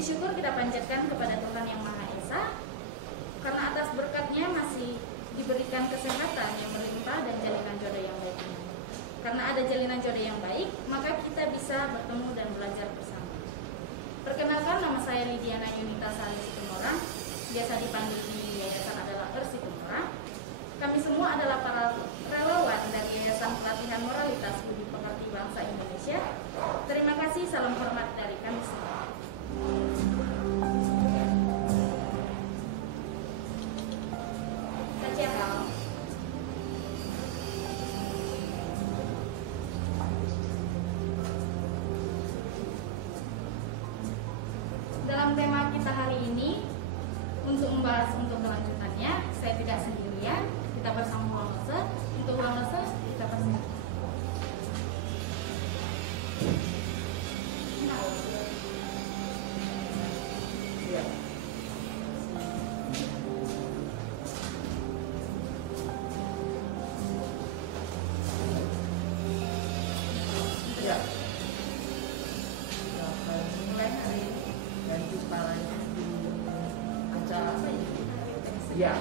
Puji syukur kita panjatkan kepada Tuhan Yang Maha Esa, karena atas berkatnya masih diberikan kesehatan yang melimpah dan jalinan jodoh yang baik. Karena ada jalinan jodoh yang baik, maka kita bisa bertemu dan belajar bersama. Perkenalkan, nama saya Lidiana Yunita Sari Situmorang, biasa dipanggil di Yayasan adalah Situmorang. Kami semua adalah para relawan dari Yayasan Pelatihan Moralitas Budi Pekerti Bangsa Indonesia. Terima kasih, salam hormat dari kami semua. Dalam tema kita hari ini, untuk membahas untuk kelanjutannya, saya tidak sendirian, kita bersama Huang Lose. Untuk Huang Lose, kita bersama. Ya,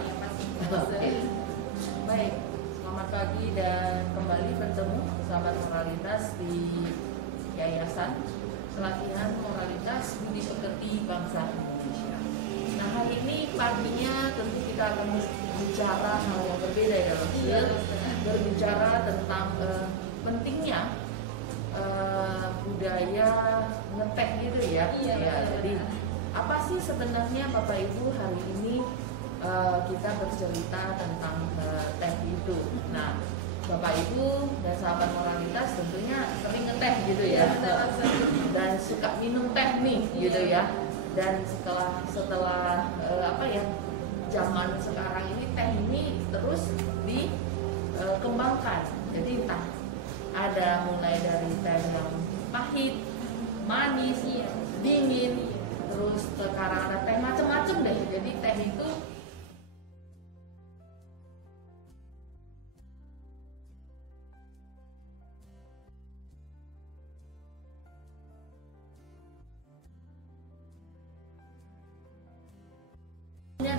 baik. Selamat pagi dan kembali bertemu sahabat moralitas di Yayasan Pelatihan Moralitas Budi Pekerti Bangsa Indonesia. Nah, hari ini paginya tentu kita akan bicara hal yang berbeda ya, berbicara tentang pentingnya budaya ngeteh gitu ya. Jadi apa sih sebenarnya Bapak Ibu hari ini kita bercerita tentang teh itu. Nah, Bapak Ibu dan sahabat moralitas tentunya sering ngeteh gitu ya, dan suka minum teh nih gitu ya. Dan setelah zaman sekarang ini teh ini terus dikembangkan. Jadi entah ada mulai dari teh yang pahit, manis, dingin, terus sekarang ada teh macam-macam deh. Jadi teh itu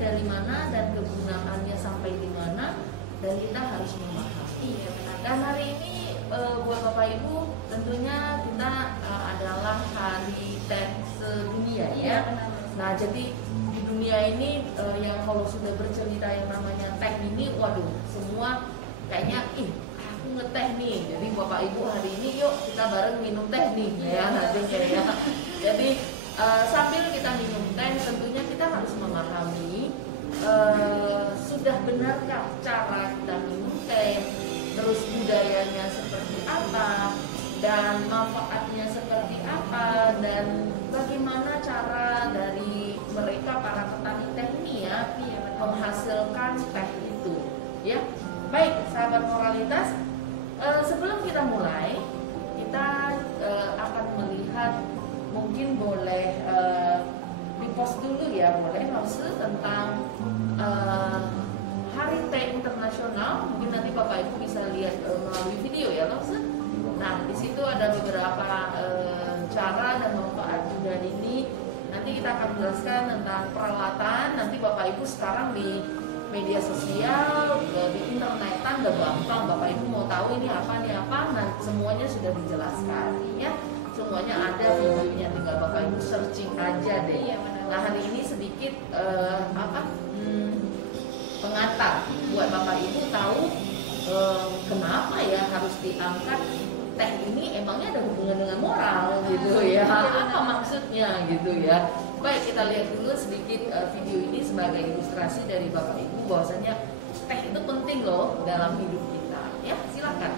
dari mana dan kegunaannya sampai di mana, dan kita harus memahami. Dan hari ini buat Bapak Ibu tentunya kita adalah hari teh sedunia ya. Nah, jadi di dunia ini yang kalau sudah bercerita yang namanya teh ini, waduh, semua kayaknya aku ngeteh nih. Jadi Bapak Ibu hari ini yuk kita bareng minum teh nih ya nantinya ya. Jadi sambil kita minum teh tentunya kita harus memahami sudah benarkah cara kita minum teh, terus budayanya seperti apa, dan manfaatnya seperti apa, dan bagaimana cara dari mereka para petani teh ini ya menghasilkan teh itu ya. Baik sahabat moralitas, sebelum kita mulai kita akan melihat, mungkin boleh di post dulu ya, boleh langsung tentang Hari Teh Internasional. Mungkin nanti Bapak Ibu bisa lihat melalui video ya langsung. Nah, di situ ada beberapa cara dan manfaat juga ini. Nanti kita akan jelaskan tentang peralatan. Nanti Bapak Ibu sekarang di media sosial, di internetan udah gampang. Bapak Ibu mau tahu ini apa, nah semuanya sudah dijelaskan ya. Semuanya ada videonya, tinggal Bapak Ibu searching aja deh. Nah, hari ini sedikit pengantar buat Bapak Ibu tahu kenapa ya harus diangkat teh ini, emangnya ada hubungan dengan moral gitu ya, apa maksudnya gitu ya. Baik, kita lihat dulu sedikit video ini sebagai ilustrasi dari Bapak Ibu bahwasanya teh itu penting loh dalam hidup kita ya. Silakan.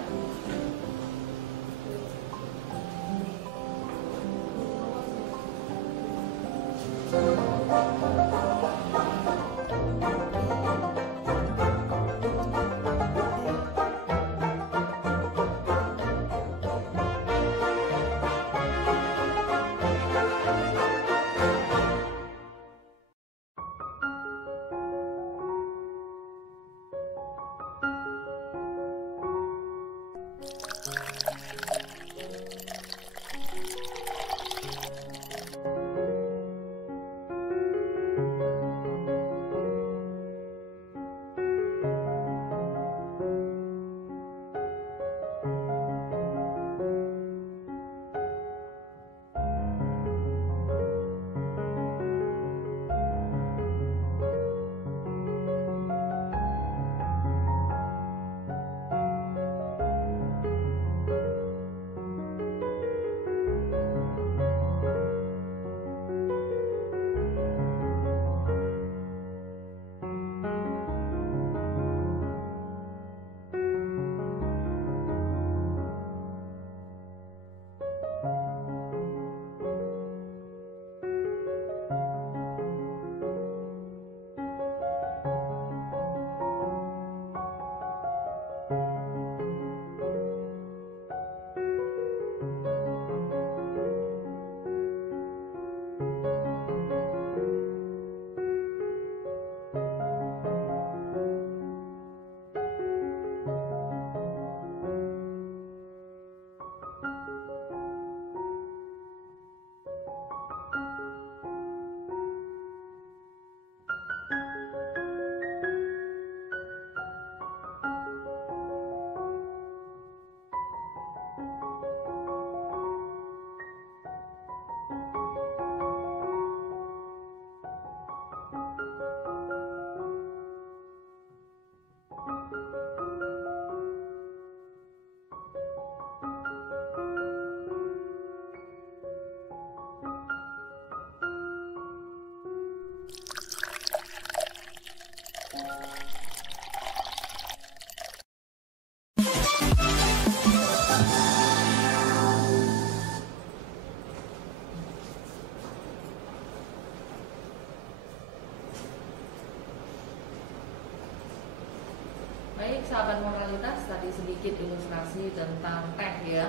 Baik, sahabat moralitas, tadi sedikit ilustrasi tentang teh ya,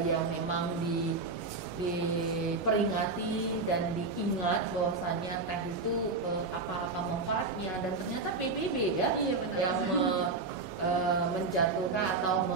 yang memang diperingati dan diingat bahwasanya teh itu apa-apa manfaatnya, dan ternyata PBB ya, Iya, benar. yang menjatuhkan atau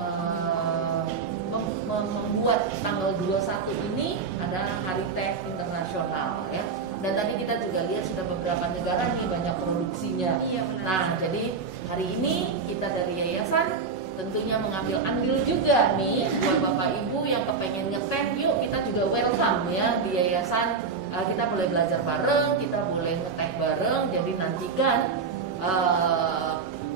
membuat tanggal 21 ini adalah Hari Teh Internasional ya. Dan tadi kita juga lihat sudah beberapa negara nih banyak produksinya. Iya, benar. Nah, jadi hari ini kita dari yayasan tentunya mengambil andil juga nih buat Bapak Ibu yang kepengen ngeteh, yuk kita juga welcome ya di yayasan. Kita boleh belajar bareng, kita boleh ngeteh bareng. Jadi nantikan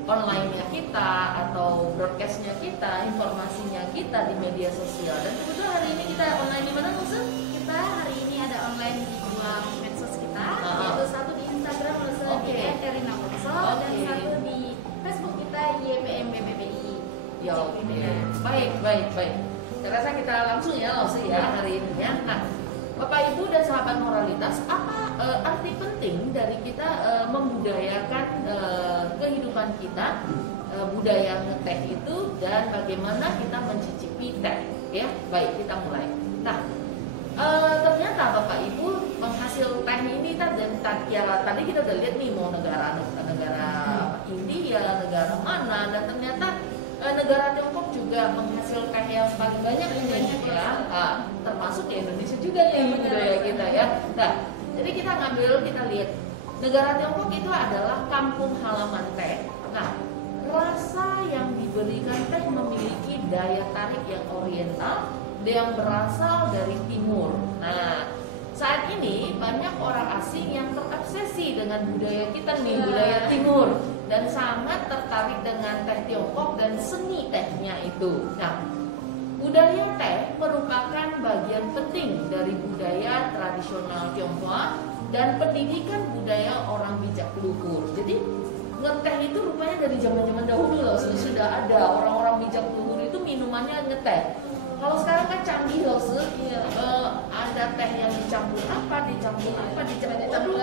online-nya kita atau broadcast-nya kita, informasinya kita di media sosial. Dan kebetulan hari ini kita online di mana, Nusa? Kita hari ini ada online di dua medsos kita, yaitu satu di Instagram Nusa di @erina_wongso, dan satu di Facebook kita YPMBBBI. Ya, baik. Saya rasa kita langsung ya langsung ya hari ini ya. Nah, Bapak Ibu dan sahabat moralitas, apa arti penting dari kita membudayakan kehidupan kita, budaya ngeteh itu, dan bagaimana kita mencicipi teh ya. Baik, kita mulai. Nah, ternyata Bapak Ibu penghasil teh ini tadi kita udah lihat nih mau negara India, negara mana, dan ternyata negara Tiongkok juga penghasil teh yang paling banyak ini ya, termasuk di Indonesia juga ya budaya kita ya. Nah, jadi kita lihat negara Tiongkok itu adalah kampung halaman teh. Nah, rasa yang diberikan teh memiliki daya tarik yang oriental yang berasal dari timur. Nah, saat ini banyak orang asing yang terobsesi dengan budaya kita nih, budaya timur, dan sangat tertarik dengan teh Tiongkok dan seni tehnya itu. Nah, budaya teh merupakan bagian penting dari budaya tradisional Tionghoa dan pendidikan budaya orang bijak luhur. Jadi ngeteh itu rupanya dari zaman-zaman dahulu loh, sudah ada orang-orang bijak luhur itu minumannya ngeteh. Kalau sekarang kan canggih loh, ada teh yang dicampur apa, aduh,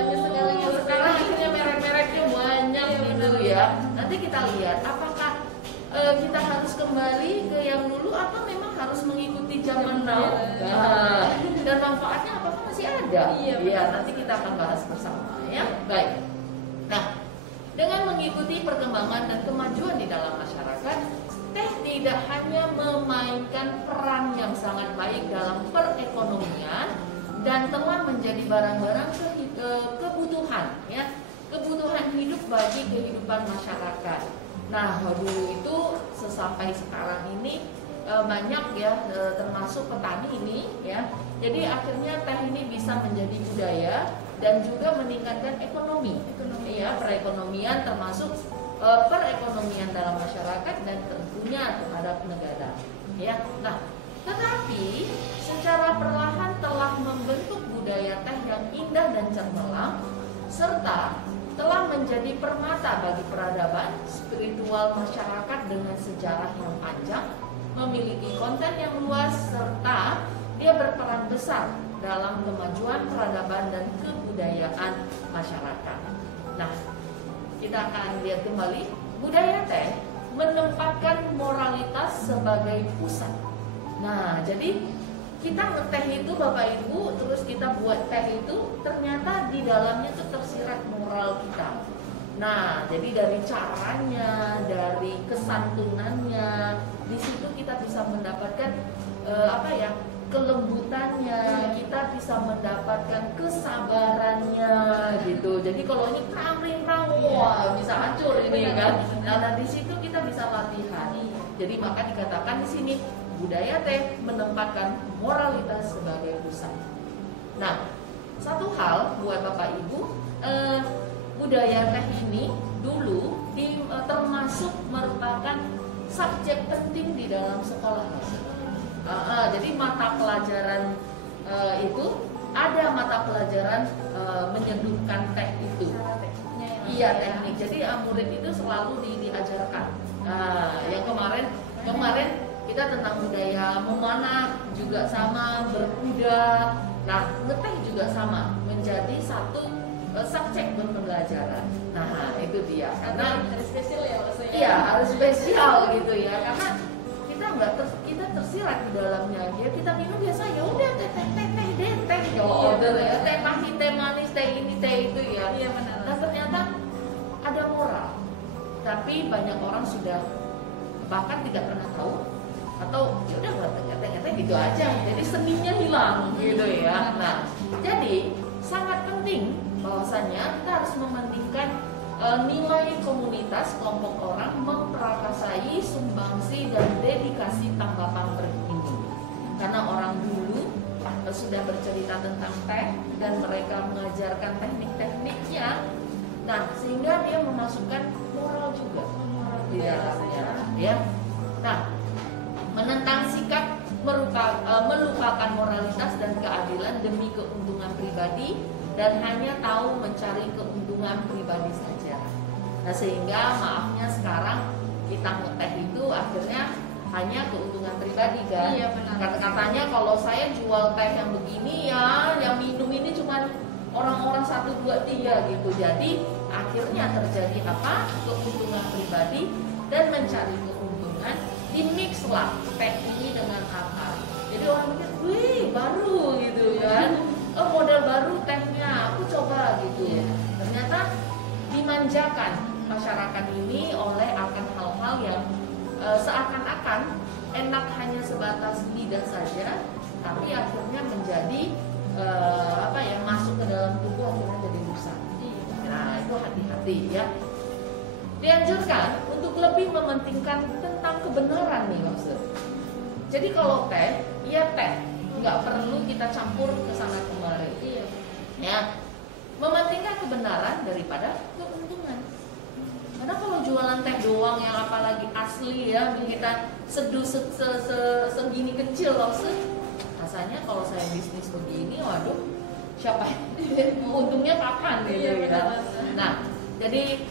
sekarang akhirnya merek-mereknya banyak gitu ya. Nanti kita lihat apakah kita harus kembali ke yang dulu atau memang harus mengikuti zaman now. Nah, dan manfaatnya apakah masih ada? Iya, nanti kita akan bahas bersama ya. Baik. Nah, dengan mengikuti perkembangan dan kemajuan di dalam masyarakat, teh tidak hanya memainkan peran yang sangat baik dalam perekonomian dan telah menjadi barang-barang kebutuhan ya, kebutuhan hidup bagi kehidupan masyarakat. Nah, dulu itu sesampai sekarang ini banyak ya, termasuk petani ini ya. Jadi akhirnya teh ini bisa menjadi budaya dan juga meningkatkan ekonomi ya, perekonomian, termasuk perekonomian dalam masyarakat dan tentunya terhadap negara ya. Nah, tetapi secara perlahan telah membentuk budaya teh yang indah dan cemerlang serta telah menjadi permata bagi peradaban spiritual masyarakat dengan sejarah yang panjang, memiliki konten yang luas, serta dia berperan besar dalam kemajuan peradaban dan kebudayaan masyarakat. Nah, kita akan lihat kembali budaya teh menempatkan moralitas sebagai pusat. Nah, jadi kita ngeteh itu Bapak Ibu, terus kita buat teh itu, ternyata di dalamnya tuh tersirat moral kita. Nah, jadi dari caranya, dari kesantunannya, di situ kita bisa mendapatkan kelembutannya, kita bisa mendapatkan kesabarannya gitu. Jadi kalau ini perang, wah bisa hancur ini kan. Nah, di situ kita bisa latihan. Jadi maka dikatakan di sini budaya teh menempatkan moralitas sebagai pusat. Nah, satu hal buat Bapak Ibu, budaya teh ini dulu termasuk merupakan subjek penting di dalam sekolah. Jadi mata pelajaran itu ada mata pelajaran menyeduhkan teh itu. Iya, teknik. Jadi murid itu selalu diajarkan. Yang kemarin kita tentang budaya memanah juga sama, berkuda. Nah, ngeteh juga sama, menjadi satu subjek pembelajaran. Nah, itu dia. Karena harus spesial ya maksudnya. Iya, harus spesial gitu ya. Karena kita tersirat di dalamnya. Ya kita minum biasa ya udah teh ya order ya, teh pahit, teh manis, teh ini, teh itu ya. Iya benar. Dan ternyata ada moral. Tapi banyak orang sudah bahkan tidak pernah tahu atau ya udah teh gitu aja. Jadi seninya hilang gitu ya. Nah, jadi sangat penting bahwasanya kita harus mementingkan nilai komunitas kelompok orang, memperakasai sumbangsi dan dedikasi tanggapan berini. Karena orang dulu sudah bercerita tentang teh dan mereka mengajarkan teknik-tekniknya. Nah, sehingga dia memasukkan moral juga di dalamnya, ya. Nah, menentang sikap melupakan moralitas dan keadilan demi keuntungan pribadi dan hanya tahu mencari keuntungan pribadi saja. Nah, sehingga maafnya sekarang kita ngeteh itu akhirnya hanya keuntungan pribadi kan. Iya benar. Kata-katanya kalau saya jual teh yang begini ya, yang minum ini cuma orang-orang 1, 2, 3 gitu. Jadi akhirnya terjadi apa? Keuntungan pribadi dan mencari keuntungan. Di mix lah teh ini dengan apa. Jadi orang mikir, wih baru gitu kan. Oh model baru tehnya, aku coba gitu. Ternyata dimanjakan masyarakat ini oleh akan hal-hal yang seakan-akan enak hanya sebatas lidah saja, tapi akhirnya menjadi masuk ke dalam tubuh akhirnya jadi rusak. Nah itu hati-hati ya. Dianjurkan untuk lebih mementingkan tentang kebenaran nih maksud. Jadi kalau teh, ya teh, nggak perlu kita campur ke sana kemari. Iya. Ya, mementingkan kebenaran daripada keuntungan. Karena kalau jualan teh doang yang apalagi asli ya, kita seduh segini kecil loh, rasanya kalau saya bisnis begini, waduh, siapa untungnya kapan gitu ya. Nah, jadi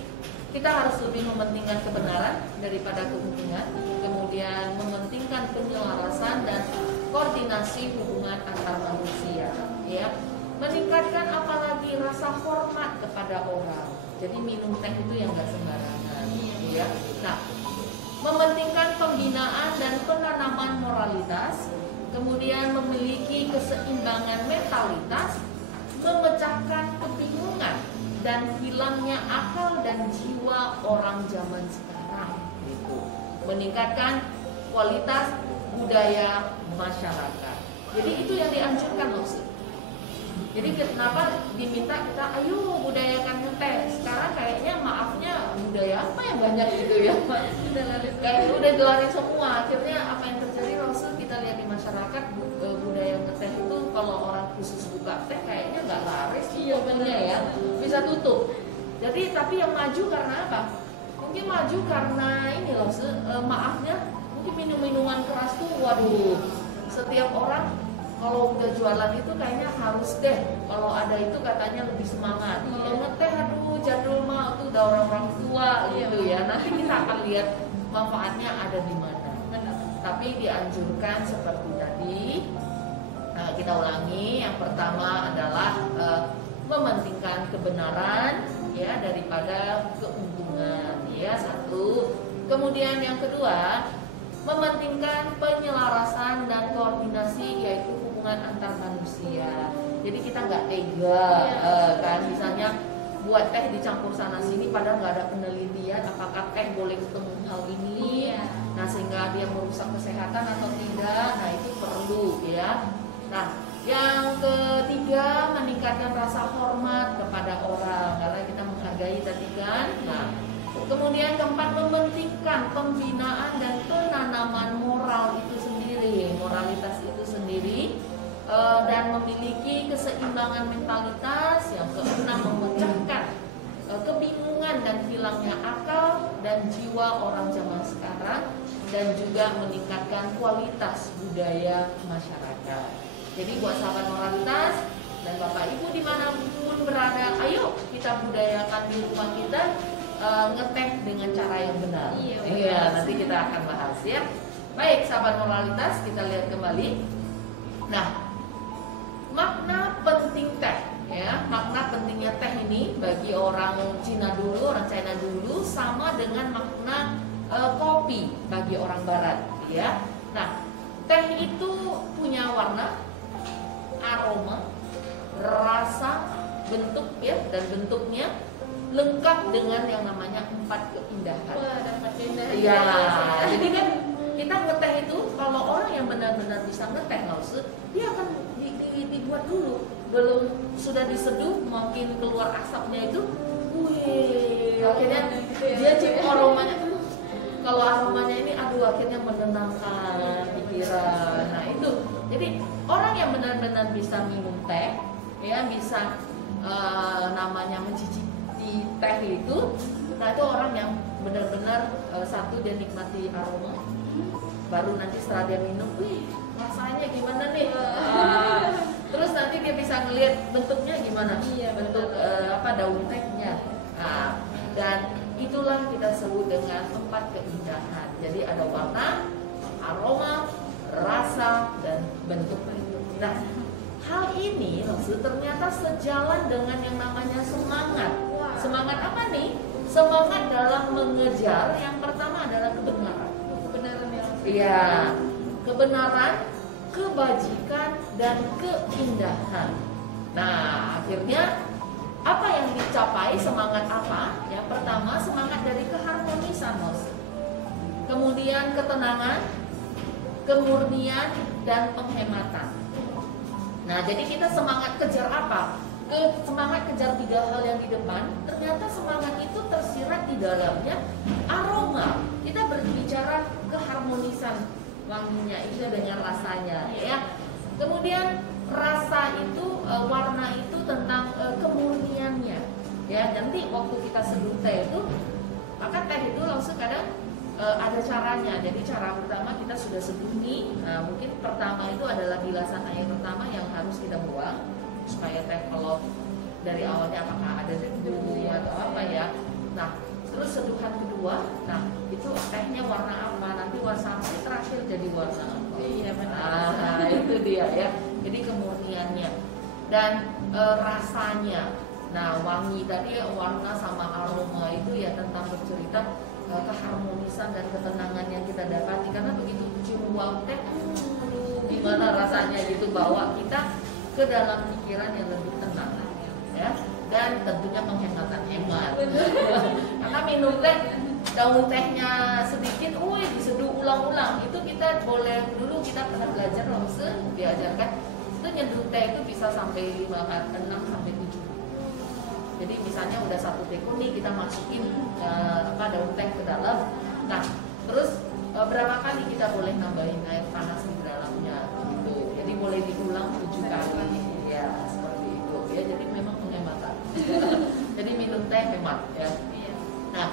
kita harus lebih mementingkan kebenaran daripada keuntungan, kemudian mementingkan penyelarasan dan koordinasi hubungan antar manusia, ya. Meningkatkan apalagi rasa hormat kepada orang. Jadi minum teh itu yang nggak sembarangan, ya. Nah, mementingkan pembinaan dan penanaman moralitas, kemudian memiliki keseimbangan mentalitas, memecahkan kebingungan dan hilangnya akal dan jiwa orang zaman sekarang, gitu. Meningkatkan kualitas budaya masyarakat. Jadi itu yang dianjurkan loh sih. Jadi kenapa diminta kita ayo budayakan teh. Sekarang kayaknya maafnya budaya apa yang banyak gitu ya. Kayak udah gelarin semua. Akhirnya apa yang terjadi Rasul kita lihat di masyarakat budaya ngeteh itu kalau orang khusus buka teh kayaknya nggak laris tokonya ya. Bisa tutup. Jadi tapi yang maju karena apa? Mungkin maju karena ini loh maafnya mungkin minuman keras tuh waduh setiap orang kalau udah jualan itu kayaknya harus deh kalau ada itu katanya lebih semangat. Yang ngeteh aduh jadul mah itu udah orang-orang tua gitu ya. Nanti kita akan lihat manfaatnya ada di mana. Tapi dianjurkan seperti tadi kita ulangi. Yang pertama adalah mementingkan kebenaran ya daripada keuntungan ya satu. Kemudian yang kedua mementingkan penyelarasan dan koordinasi yaitu hubungan antar manusia. Jadi kita nggak tega kan misalnya buat teh dicampur sana sini padahal nggak ada penelitian apakah teh boleh ketemu hal ini. Nah sehingga dia merusak kesehatan atau tidak. Nah itu perlu ya. Nah yang ketiga meningkatkan rasa hormat kepada orang karena kita menghargai tadi kan. Nah kemudian keempat mementingkan pembinaan dan penanaman moral itu sendiri, moralitas itu sendiri, dan memiliki keseimbangan mentalitas. Yang keenam memecahkan kebingungan dan hilangnya akal dan jiwa orang zaman sekarang, dan juga meningkatkan kualitas budaya masyarakat. Jadi buat sahabat moralitas dan Bapak Ibu dimanapun berada, ayo kita budayakan di rumah kita. Ngeteh dengan cara yang benar. Iya, nanti kita akan bahas ya. Baik, sahabat moralitas, kita lihat kembali. Nah, makna penting teh ya, makna pentingnya teh ini bagi orang Cina dulu, orang China dulu sama dengan makna kopi bagi orang Barat, ya. Nah, teh itu punya warna, aroma, rasa, bentuk ya, dan bentuknya lengkap dengan yang namanya 4 keindahan. Wah, ada 4 keindahan. Iya, jadi kan kita ngeteh itu kalau orang yang benar-benar bisa ngeteh langsung, dia akan dibuat dulu. Belum sudah diseduh, makin keluar asapnya itu, wih, akhirnya dia cium aromanya tuh. Kalau aromanya ini, aduh, akhirnya menenangkan pikiran. Nah itu, jadi orang yang benar-benar bisa minum teh, ya bisa namanya mencicipi teh itu, nah itu orang yang benar-benar satu dia nikmati aroma, baru nanti setelah dia minum, wih rasanya gimana nih, terus nanti dia bisa ngelihat bentuknya gimana, bentuk daun tehnya, nah, dan itulah kita sebut dengan 4 keindahan. Jadi ada warna, aroma, rasa, dan bentuk. Nah, hal ini maksud ternyata sejalan dengan yang namanya semangat. Semangat apa nih? Semangat dalam mengejar yang pertama adalah kebenaran. Kebenaran ya. Iya, kebenaran, kebajikan, dan keindahan. Nah, akhirnya apa yang dicapai, semangat apa? Yang pertama semangat dari keharmonisan, Mas. Kemudian ketenangan, kemurnian, dan penghematan. Nah, jadi kita semangat kejar apa? Semangat kejar 3 hal yang di depan. Ternyata semangat itu tersirat di dalamnya aroma. Kita berbicara keharmonisan wanginya itu dengan rasanya, ya. Kemudian rasa itu, warna itu tentang kemurniannya, ya. Nanti waktu kita seduh teh itu, maka teh itu langsung kadang ada caranya. Jadi cara pertama kita sudah seduh nih. Nah, mungkin pertama itu adalah bilasan air pertama yang harus kita buang supaya teh kalau dari awalnya apakah ada debu atau apa ya. Nah, terus seduhan kedua, nah itu tehnya warna apa, nanti sampai terakhir jadi warna apa. Iya benar. Nah, itu dia ya. Jadi kemurniannya dan rasanya. Nah, wangi tadi, warna sama aroma itu ya tentang bercerita keharmonisan dan ketenangan yang kita dapati, karena begitu cium bau teh, gimana rasanya gitu, bawa kita ke dalam pikiran yang lebih tenang, ya. Dan tentunya penghematan hemat. Karena minum teh, daun tehnya sedikit, diseduh ulang-ulang. Itu kita boleh, dulu kita pernah belajar langsung diajarkan, itu nyeduh teh itu bisa sampai 6 sampai 7. Jadi misalnya udah 1 teko nih, kita masukin daun teh ke dalam. Nah, terus berapa kali kita boleh nambahin air panas di dalamnya gitu. Jadi boleh diulang 7 kali ya, seperti itu ya. Jadi memang penghematan. Jadi minum teh hemat ya. Nah,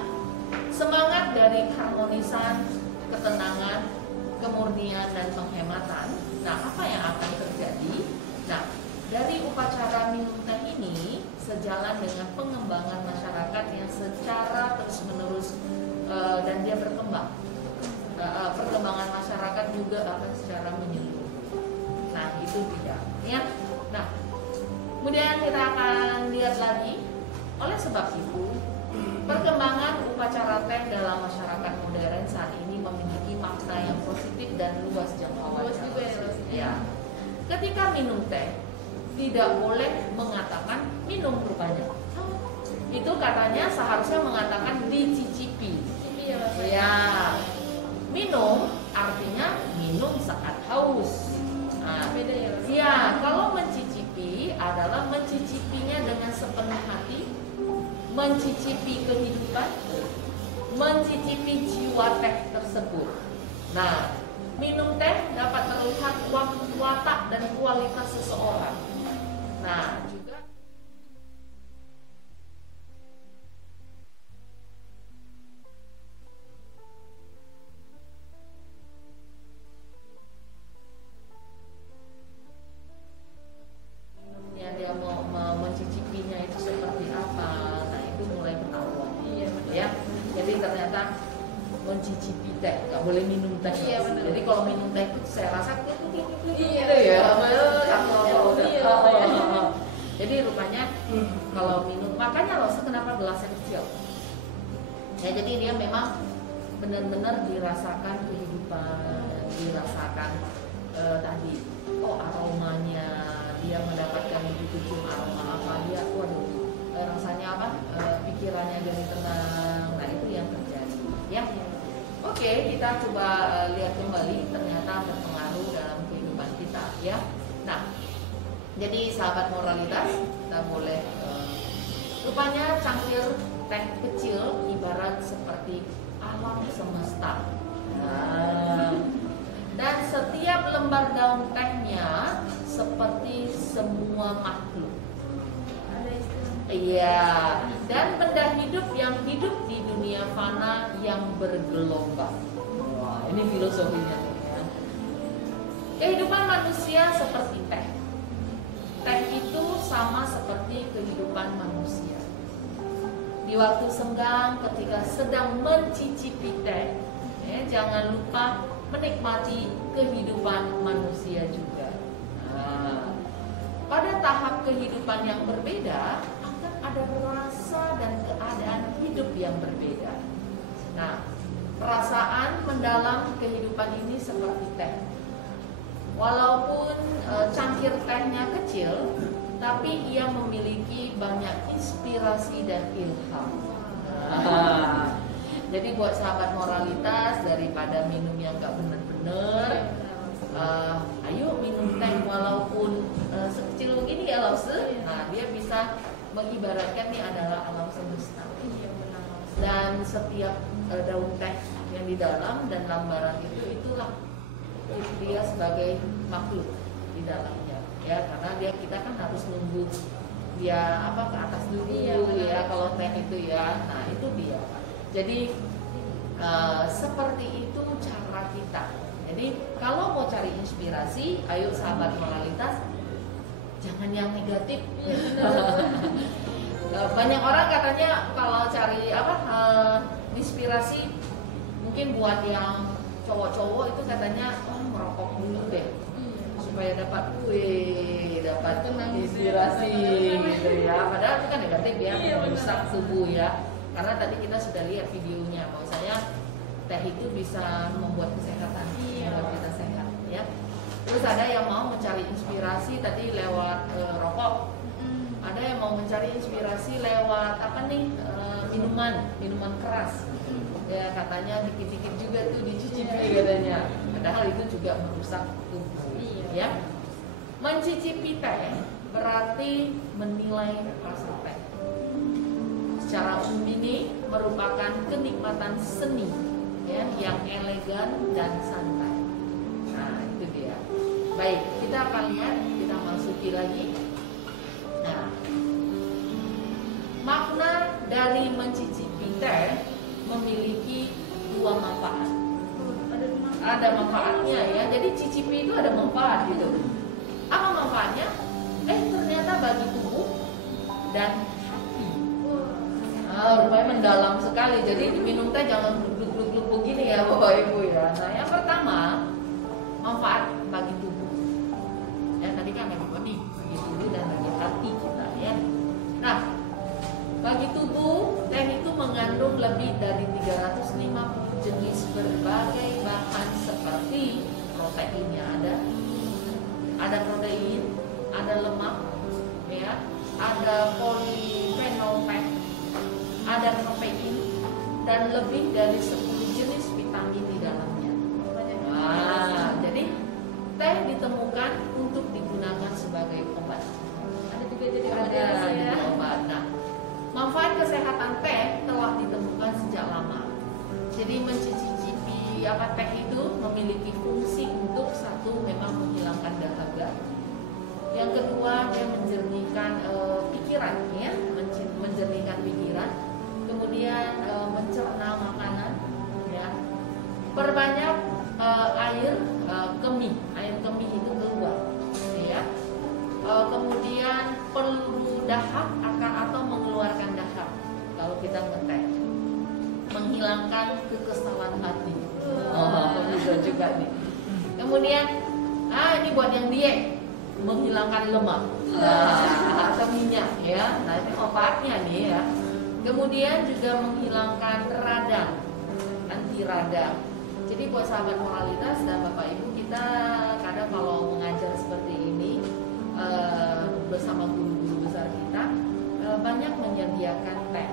semangat dari harmonisan, ketenangan, kemurnian, dan penghematan. Nah, apa yang akan terjadi? Nah, dari upacara minum teh ini sejalan dengan pengembangan masyarakat yang secara terus-menerus dan dia berkembang. Perkembangan masyarakat juga akan secara menyeluruh. Nah, itu tidak ya. Nah, kemudian kita akan lihat lagi, oleh sebab itu perkembangan upacara teh dalam masyarakat modern saat ini memiliki makna yang positif dan luas jangkauan. Ya. Ketika minum teh tidak boleh mengatakan minum rupanya. Itu katanya seharusnya mengatakan dicicipi. Ya. Minum artinya minum saat haus. Nah, beda ya. Ya, kalau mencicipi adalah mencicipinya dengan sepenuh hati, mencicipi kehidupan, mencicipi jiwa teh tersebut. Nah, minum teh dapat melihat watak dan kualitas seseorang. Nah, juga minumnya dia mau mencicipinya itu seperti apa. Nah, itu mulai ketahuan. Iya, Ya. Jadi ternyata mencicipi teh, nggak boleh minum teh. Iya, benar. Jadi kalau minum teh itu saya rasa Iya, gitu ya. Jadi rupanya kalau minum, makanya loh kenapa gelasnya kecil. Ya jadi dia memang benar-benar dirasakan kehidupan, dirasakan tadi aromanya, dia mendapatkan begitu cium aroma apa, dia waduh rasanya apa, pikirannya jadi tenang. Nah itu yang terjadi ya. Oke, kita coba lihat kembali, ternyata berpengaruh dalam kehidupan kita ya. Nah, jadi sahabat moralitas, kita boleh rupanya cangkir teh kecil ibarat seperti alam semesta. Nah, dan setiap lembar daun tehnya seperti semua makhluk. Iya, dan benda hidup yang hidup di dunia fana yang bergelombang. Wah, ini filosofinya nih ya. Kehidupan manusia seperti teh. Teh itu sama seperti kehidupan manusia. Di waktu senggang ketika sedang mencicipi teh, jangan lupa menikmati kehidupan manusia juga. Nah, pada tahap kehidupan yang berbeda akan ada rasa dan keadaan hidup yang berbeda. Nah, perasaan mendalam kehidupan ini seperti teh. Walaupun cangkir tehnya kecil, tapi ia memiliki banyak inspirasi dan ilham. Nah, jadi buat sahabat moralitas, daripada minum yang gak bener-bener, ayo minum teh walaupun sekecil begini ya Lause. Nah dia bisa mengibaratkan ini adalah alam semesta. Dan setiap daun teh yang di dalam dan lambaran itulah dia sebagai makhluk di dalamnya ya, karena kita kan harus nunggu dia ke atas dulu ya kalau teh itu ya. Nah itu dia. Jadi seperti itu cara kita. Jadi kalau mau cari inspirasi, ayo sahabat moralitas, jangan yang negatif. Banyak orang katanya kalau cari inspirasi, mungkin buat yang cowok-cowok itu katanya merokok dulu deh supaya dapat inspirasi gitu ya. Padahal itu kan negatif ya, merusak tubuh ya. Karena tadi kita sudah lihat videonya, bahwasanya teh itu bisa membuat kesehatan, membuat kita sehat ya. Terus ada yang mau mencari inspirasi tadi lewat rokok, ada yang mau mencari inspirasi lewat minuman keras ya, katanya dikit-dikit juga tuh dicicipi katanya, padahal itu juga merusak tubuh ya. Mencicipi teh berarti menilai rasa teh. Secara umum ini merupakan kenikmatan seni ya, yang elegan dan santai. Nah itu dia. Baik, kita akan lihat, kita masuki lagi. Nah, makna dari mencicipi teh memiliki dua manfaat. Ada manfaatnya ya. Jadi cicipi itu ada manfaat gitu. Apa manfaatnya? Ternyata bagi tubuh dan hati. Rupanya mendalam sekali. Jadi minum teh jangan gluk-gluk begini ya Bapak Ibu ya. Nah yang pertama, manfaat bagi tubuh. Ya tadi kan bagi tubuh dan bagi hati kita ya. Nah, bagi tubuh, teh itu mengandung lebih dari 350 jenis berbagai bahan seperti proteinnya ada protein, ada lemak, ya, ada polifenol pek, ada kafein, dan lebih dari 10 jenis vitamin di dalamnya. Nah, jadi teh ditemukan untuk digunakan sebagai obat. Ada juga jadi obat. Nah, manfaat kesehatan teh telah ditemukan sejak lama. Jadi mencicipi teh itu memiliki fungsi untuk satu memang menghilangkan dahaga. Yang kedua dia menjernihkan pikiran ya, menjernihkan pikiran. Kemudian mencerna makanan ya. Perbanyak air kemih itu keluar ya. Kemudian peluru dahak atau mengeluarkan dahak kalau kita ngeteh, menghilangkan kekesalan hati. Bisa juga nih. Kemudian ini buat yang diet menghilangkan lemak atau minyak ya. Nah ini obatnya nih ya. Kemudian juga menghilangkan radang, anti radang. Jadi buat sahabat moralitas dan Bapak Ibu, kita kadang kalau mengajar seperti ini bersama guru-guru besar kita banyak menyediakan teh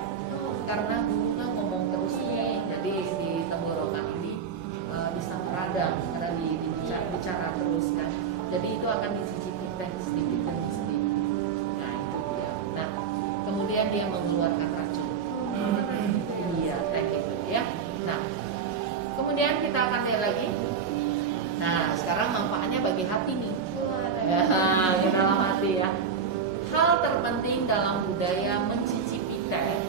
karena guru kan ngomong terus nih. Jadi di tenggorokan ini bisa meradang karena bicara terus kan. Jadi itu akan dicicipi teh sedikit demi sedikit. Nah itu dia. Nah kemudian dia mengeluarkan racun. Iya teh itu ya. Nah kemudian kita akan lihat lagi. Nah sekarang manfaatnya bagi hati nih. Ya, dalam hati ya. Hal terpenting dalam budaya mencicipi teh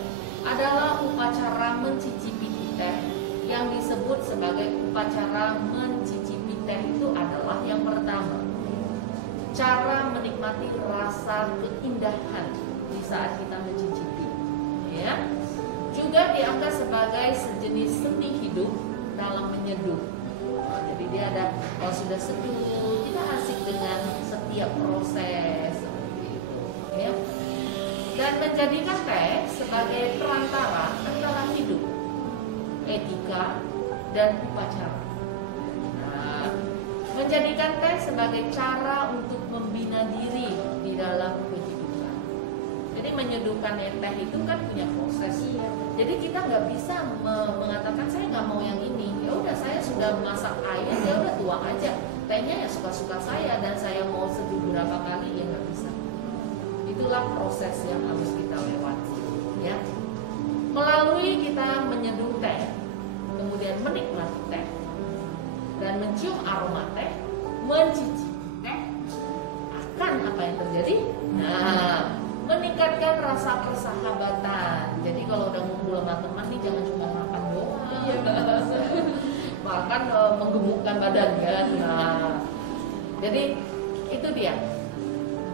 adalah upacara mencicipi teh. Yang disebut sebagai upacara mencicipi teh itu adalah yang pertama, cara menikmati rasa keindahan di saat kita mencicipi, ya. Juga dianggap sebagai sejenis seni hidup dalam menyeduh. Jadi dia ada, kalau sudah seduh, kita asik dengan setiap proses seperti itu, ya. Dan menjadikan teh sebagai perantara antara hidup, etika, dan upacara. Nah, menjadikan teh sebagai cara untuk membina diri di dalam kehidupan. Jadi menyeduhkan teh itu kan punya proses. Jadi kita nggak bisa mengatakan saya nggak mau yang ini. Ya udah saya sudah masak air, ya udah tuang aja. Tehnya ya suka-suka saya dan saya mau seduh berapa kali ya nggak bisa. Itulah proses yang harus kita lewati, ya. Melalui kita menyeduh teh, kemudian menikmati teh, dan mencium aroma teh, mencicipi teh, akan apa yang terjadi? Nah, meningkatkan rasa persahabatan. Jadi kalau udah ngumpul sama teman nih jangan cuma makan doang, bahkan menggemukkan badan kan. Nah, jadi itu dia.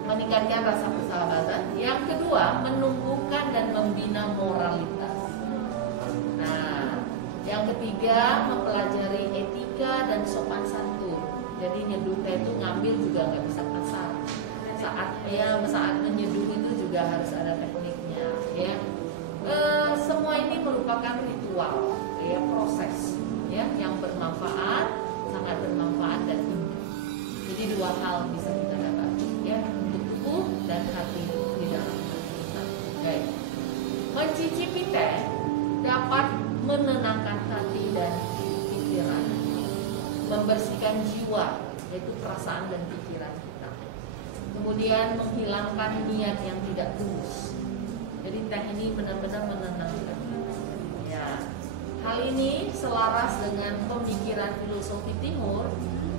Meningkatkan rasa persahabatan. Yang kedua, menumbuhkan dan membina moralitas. Nah, yang ketiga, mempelajari etika dan sopan santun. Jadi nyeduh teh itu ngambil juga nggak bisa kasar. Saat menyeduh itu juga harus ada tekniknya, ya. Semua ini merupakan ritual, ya, proses, ya, yang bermanfaat, sangat bermanfaat dan indah. Jadi dua hal bisa kita dapat, ya. Dan hati di dalam kita. Okay. Mencicipi teh dapat menenangkan hati dan pikiran, membersihkan jiwa, yaitu perasaan dan pikiran kita. Kemudian menghilangkan niat yang tidak tulus. Jadi teh ini benar-benar menenangkan. Ya. Hal ini selaras dengan pemikiran filosofi Timur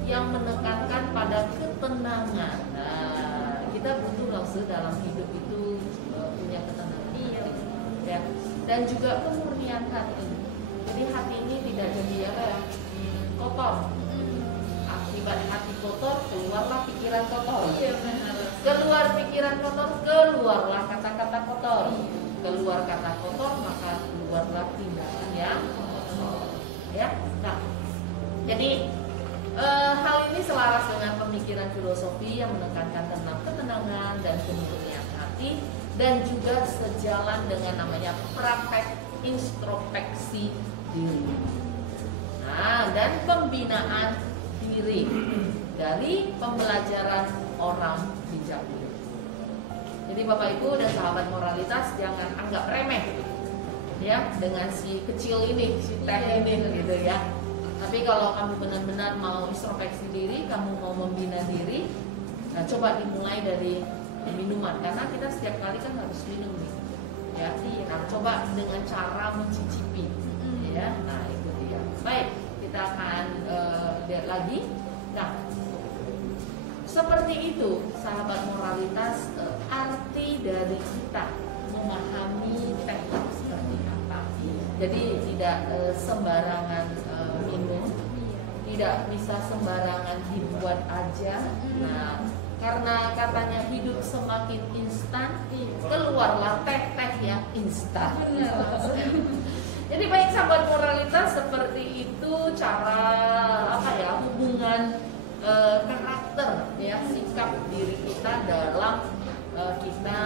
yang menekankan pada ketenangan. Nah, kita butuh langsung dalam hidup itu punya ketenangan, ya, dan juga kemurnian hati. Jadi hati ini tidak jadi apa ya, kotor. Akibat hati kotor keluarlah pikiran kotor. Keluar pikiran kotor keluarlah kata-kata kotor. Keluar kata kotor maka keluarlah tindakan yang kotor. Ya, nah, jadi hal ini selaras dengan pemikiran filosofi yang menekankan tentang ketenangan dan kemurnian hati, dan juga sejalan dengan namanya praktek introspeksi diri. Nah, dan pembinaan diri dari pembelajaran orang bijak. Jadi Bapak Ibu dan sahabat moralitas jangan anggap remeh, ya, dengan si kecil ini, si teh ini, gitu ya. Tapi kalau kamu benar-benar mau introspeksi diri, kamu mau membina diri, nah coba dimulai dari minuman, karena kita setiap kali kan harus minum nih, ya. Nah coba dengan cara mencicipi, ya. Nah itu dia. Baik, kita akan lihat lagi. Nah, seperti itu, sahabat moralitas, arti dari kita memahami teh seperti apa. Jadi tidak sembarangan minum, tidak bisa sembarangan dibuat aja. Nah, karena katanya hidup semakin instan, keluarlah teh-teh yang instan. Jadi baik sahabat moralitas, seperti itu cara apa ya, hubungan karakter ya sikap diri kita dalam kita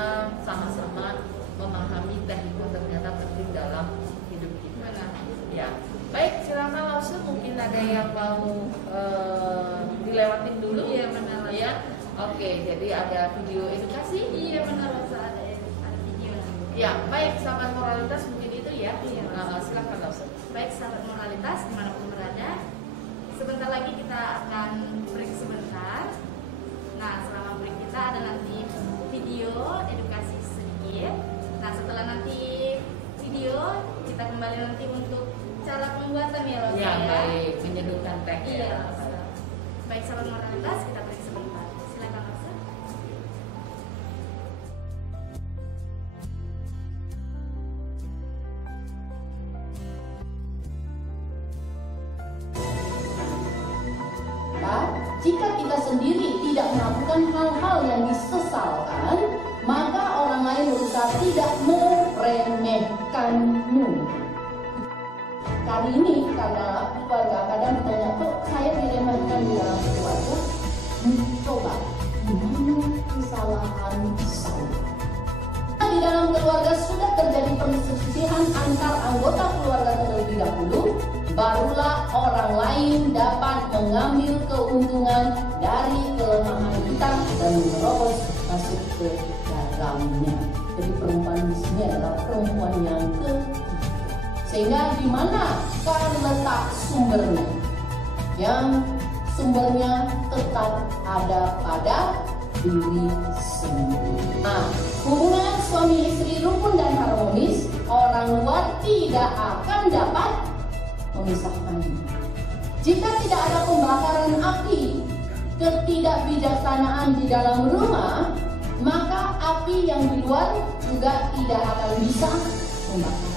sama-sama memahami teh itu ternyata penting dalam hidup kita. Ya, baik, silakan Lause, mungkin ada yang mau dilewatin dulu. Iya, benar. Ya, oke, jadi ada video edukasi. Iya, benar, ada video. Ya, baik, sahabat moralitas mungkin itu ya. Iya. Silakan Lause. Baik, sahabat moralitas dimanapun berada, sebentar lagi kita akan break sebentar. Nah, selama break kita ada nanti video edukasi sedikit. Nah, setelah nanti video kita kembali nanti untuk cara pembuatan ya, Lause. Ya, baik, menyeduhkan teh. Iya. Ya. Baik, sahabat moralitas, kita break sebentar. Silakan, Lause. Jika kita sendiri tidak melakukan hal-hal yang disesalkan, maka orang lain berusaha tidak meremehkanmu. Kali ini karena keluarga kadang ditanya, kok saya diremehkan di dalam keluarga? Coba, di mana kesalahan saya? Di dalam keluarga sudah terjadi perselisihan antar anggota keluarga terlebih dahulu, barulah orang lain dapat mengambil keuntungan dari kelemahan kita dan menerobos masuk ke dalamnya. Jadi perempuan di sini adalah perempuan yang ketiga. Sehingga di mana kan letak sumbernya? Yang sumbernya tetap ada pada diri sendiri. Nah, hubungan suami istri rukun dan harmonis, orang luar tidak akan dapat memisahkannya. Jika tidak ada pembakaran api, ketidakbijaksanaan di dalam rumah, maka api yang di luar juga tidak akan bisa membakarnya.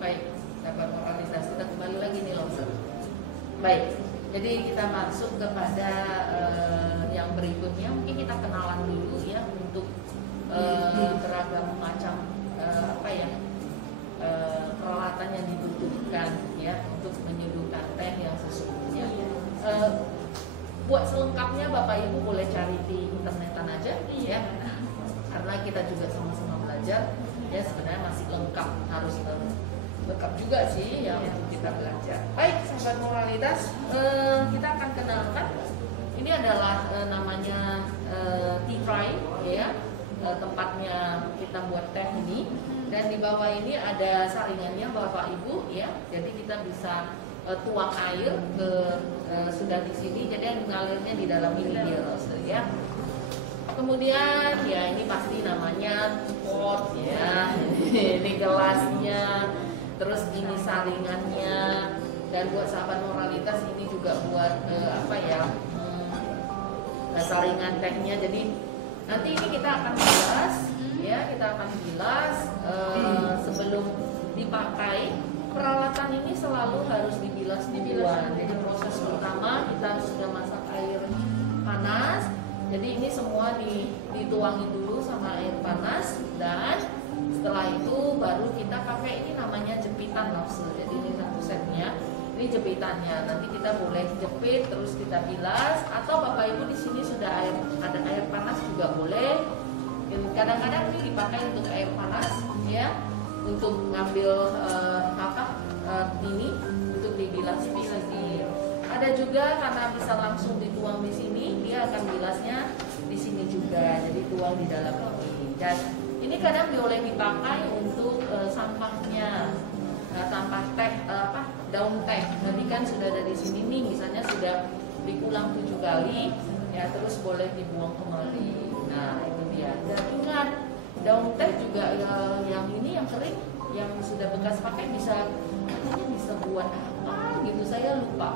Baik, sahabat moralitas, kita kembali lagi nih Lause. Baik, jadi kita masuk kepada yang berikutnya. Mungkin kita kenalan dulu ya untuk beragam macam peralatan yang dibutuhkan ya untuk menyeduhkan teh yang sesungguhnya. Buat selengkapnya Bapak Ibu boleh cari di internetan aja ya, karena kita juga sama-sama belajar ya, sebenarnya masih lengkap, harus lengkap juga sih yang untuk kita belajar. Baik, sahabat moralitas, kita akan kenalkan. Ini adalah namanya tea fry ya, tempatnya kita buat teh ini. Dan di bawah ini ada saringannya Bapak Ibu ya. Jadi kita bisa tuang air ke sudah di sini. Jadi yang mengalirnya di dalam ini ya. Kemudian ya ini pasti namanya pot ya. Ini gelasnya. Terus ini saringannya, dan buat sahabat moralitas ini juga buat saringan tehnya. Jadi nanti ini kita akan bilas ya, kita akan bilas sebelum dipakai. Peralatan ini selalu harus dibilas duluan. Jadi proses pertama kita sudah masak air panas. Jadi ini semua dituangin dulu sama air panas, dan setelah itu baru kita pakai ini namanya jepitan Lause. Jadi ini satu setnya, ini jepitannya. Nanti kita boleh jepit terus kita bilas, atau Bapak Ibu di sini sudah ada air panas juga boleh. Kadang-kadang ini dipakai untuk air panas ya, untuk ngambil ini untuk dibilas di sini. Ada juga karena bisa langsung dituang di sini, dia akan bilasnya di sini juga. Jadi tuang di dalam ini. Dan ini kadang boleh dipakai untuk sampahnya, sampah teh, daun teh. Nanti kan sudah ada di sini nih, misalnya sudah dikulang 7 kali, ya terus boleh dibuang kembali. Nah itu dia. Dan ingat, daun teh juga yang ini yang kering, yang sudah bekas pakai bisa katanya bisa buat apa gitu, saya lupa.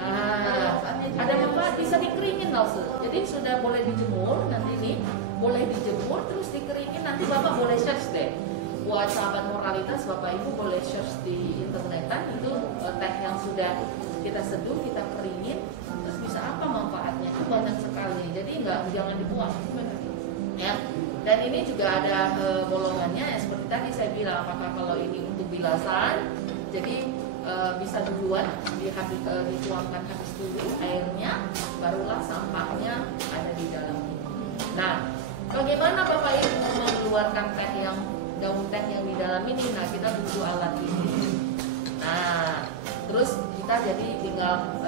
Nah, ada manfaat, bisa dikeringin Lause. Jadi sudah boleh dijemur, nanti ini boleh dijemur terus dikeringin, nanti Bapak boleh search deh buat sahabat moralitas, Bapak Ibu boleh search di internetan itu teh yang sudah kita seduh, kita keringin, terus bisa apa manfaatnya? Itu banyak sekali. Jadi jangan dibuang, ya. Dan ini juga ada bolongannya, ya seperti tadi saya bilang. Apakah kalau ini untuk bilasan, jadi bisa duluan dituangkan habis dulu airnya, barulah sampahnya ada di dalam ini. Nah, bagaimana Bapak Ibu mengeluarkan daun teh yang di dalam ini? Nah, kita butuh alat ini. Nah, terus kita jadi tinggal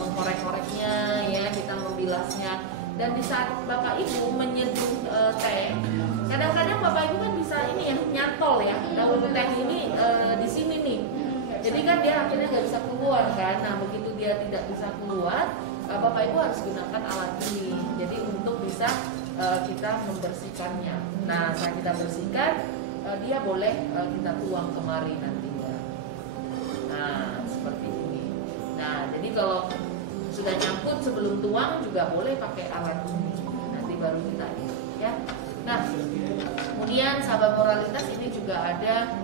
mengkorek-koreknya, ya, kita membilasnya. Dan di saat Bapak Ibu menyeduh teh, kadang-kadang Bapak Ibu kan bisa ini ya, nyantol ya daun teh ini di sini nih. Jadi kan dia akhirnya nggak bisa keluar kan. Nah, begitu dia tidak bisa keluar, Bapak Ibu harus gunakan alat ini. Jadi untuk bisa kita membersihkannya. Nah, saat kita bersihkan, dia boleh kita tuang kemari nantinya. Nah, seperti ini. Nah, jadi kalau sudah nyangkut sebelum tuang juga boleh pakai alat ini. Nanti baru kita ini, ya. Nah, kemudian sahabat moralitas ini juga ada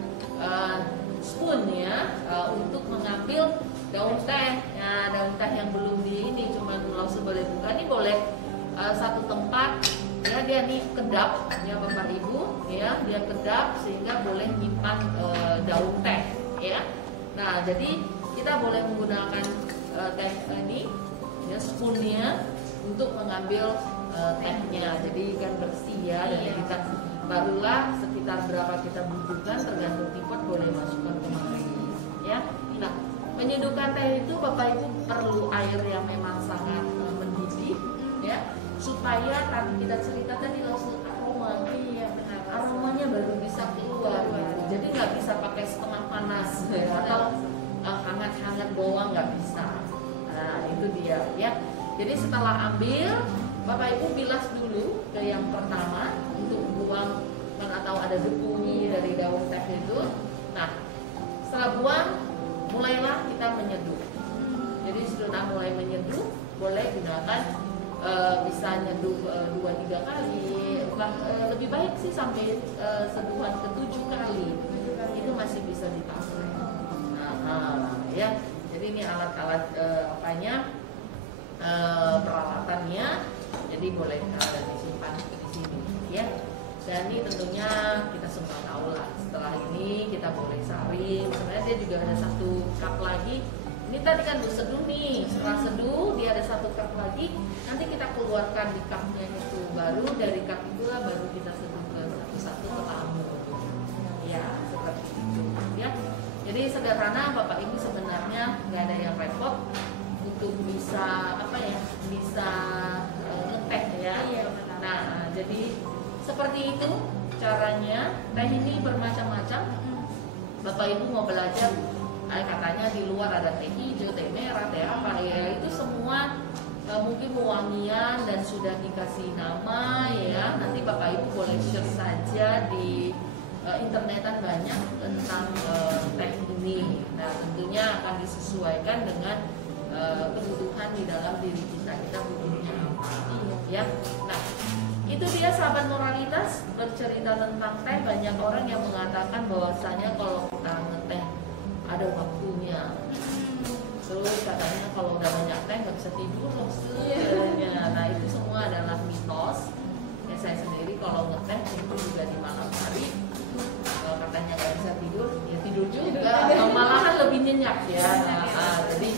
spoon ya, untuk mengambil daun teh. Nah, daun teh yang belum ini cuma langsung boleh buka, ini boleh satu tempat ya, dia nih kedap ya Bapak Ibu ya, dia kedap sehingga boleh nyimpan daun teh ya. Nah, jadi kita boleh menggunakan teh ini ya, spoonnya untuk mengambil tehnya. Jadi kan bersih ya, dan kita barulah sekitar berapa kita butuhkan tergantung tipe boleh masukkan kemari ya. Nah, menyeduhkan teh itu Bapak Ibu perlu air yang memang sangat mendidih ya, supaya tadi kita cerita tadi langsung aroma. Iya, benar. Aromanya baru bisa keluar gitu. Jadi nggak bisa pakai setengah panas ya, atau hangat-hangat bawang, nggak bisa. Nah, itu dia ya. Jadi setelah ambil, Bapak Ibu bilas dulu ke yang pertama untuk buang atau ada debu dari daun teh itu. Nah, setelah buang, mulailah kita menyeduh. Jadi sudah mulai menyeduh, boleh gunakan bisa nyeduh 2-3 kali. Lebih baik sih sampai seduhan ke-7 kali. Itu masih bisa dipakai. Nah, ya. Jadi ini alat-alat peralatannya. Jadi boleh disimpan di sini, ya. Dan ini tentunya kita semua tahu lah. Setelah ini kita boleh saring. Sebenarnya dia juga ada 1 cup lagi. Ini tadi kan seduh nih. Setelah seduh dia ada 1 cup lagi. Nanti kita keluarkan di cupnya itu. Baru dari cup itu lah baru kita seduh ke satu-satu ke tamu. Ya, seperti itu. Ya. Jadi sederhana Bapak Ibu, sebenarnya nggak ada yang repot untuk bisa bisa ngeteh ya. Nah, jadi seperti itu caranya. Teh ini bermacam-macam. Bapak Ibu mau belajar, katanya di luar ada teh hijau, teh merah, teh apa ya, itu semua mungkin wangian dan sudah dikasih nama ya. Nanti Bapak Ibu boleh search saja di internetan banyak tentang teh ini. Nah, tentunya akan disesuaikan dengan kebutuhan di dalam diri kita butuhnya apa ya. Nah, itu dia sahabat moralitas, bercerita tentang teh. Banyak orang yang mengatakan bahwasanya kalau kita ngeteh ada waktunya. Terus katanya kalau udah banyak teh nggak bisa tidur loh sebenarnya. Nah, itu semua adalah mitos. Ya, saya sendiri kalau ngeteh itu juga di malam hari. Katanya nggak bisa tidur, ya tidur juga. Malahan lebih nyenyak ya. Jadi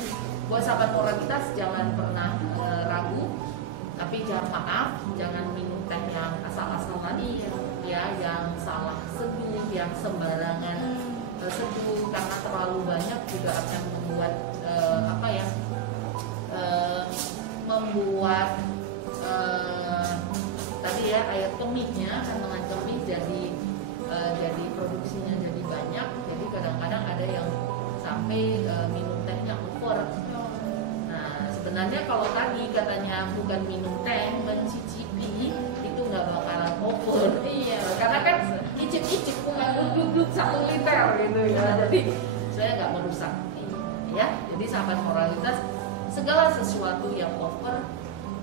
buat sahabat moralitas jangan pernah ragu. Tapi jangan minum teh yang asal-asalan ya, yang salah seduh, yang sembarangan seduh, karena terlalu banyak juga akan membuat tadi ya air kemihnya akan mengancami jadi produksinya jadi banyak. Jadi kadang-kadang ada yang sampai minum tehnya over. Nah, sebenarnya kalau tadi katanya bukan minum teh, mencicipi, itu nggak bakalan over. Iya, karena kan icip-icip bukan duduk 1 liter gitu ya. Jadi saya nggak merusak. Ya, jadi sahabat moralitas, segala sesuatu yang over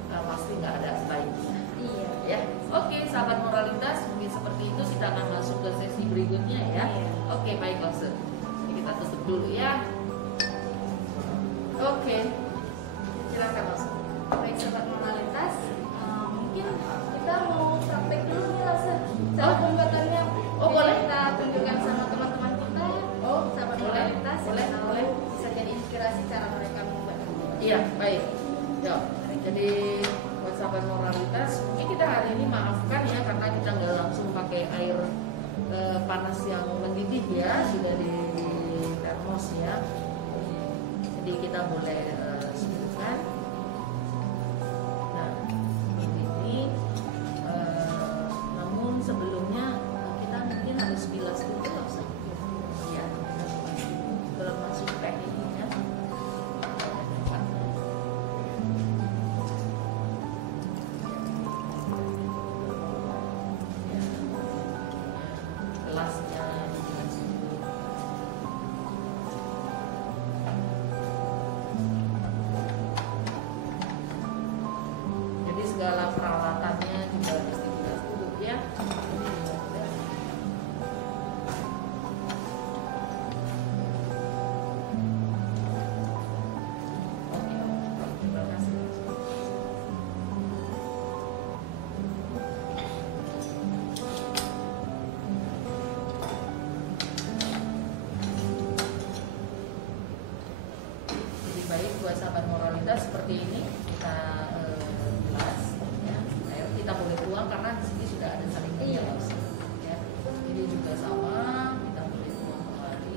pasti nggak ada baiknya. Iya. Ya, oke. sahabat moralitas, mungkin seperti itu kita akan masuk ke sesi berikutnya ya. Oke, baik Lose. Kita tutup dulu ya. Oke, silakan Lose. Baik sahabat moralitas, mungkin kita mau praktek dulu nih Lase. Cara pembuatannya. Oh, boleh. Kita tunjukkan sama teman-teman kita. Oh, Sahabat boleh. moralitas, Boleh. bisa jadi inspirasi cara mereka membuat. Iya, baik. Yuk, jadi buat sahabat moralitas, mungkin kita hari ini maafkan ya karena kita nggak langsung pakai air panas yang mendidih ya, sudah di termos ya. Jadi kita boleh sebutkan. Nah, seperti ini. Namun sebelumnya kita mungkin harus bilas dulu langsung. Ya, termasuk tekniknya. Gelasnya dibilas dulu. Jadi segala peralatannya juga harus dibilas dulu ya. Oke, terima kasih. Jadi baik buat sahabat moralitas seperti ini kita bilas ya. Air kita boleh tuang karena di sini sudah ada saringannya ya. Ini juga sama, kita boleh tuang kembali.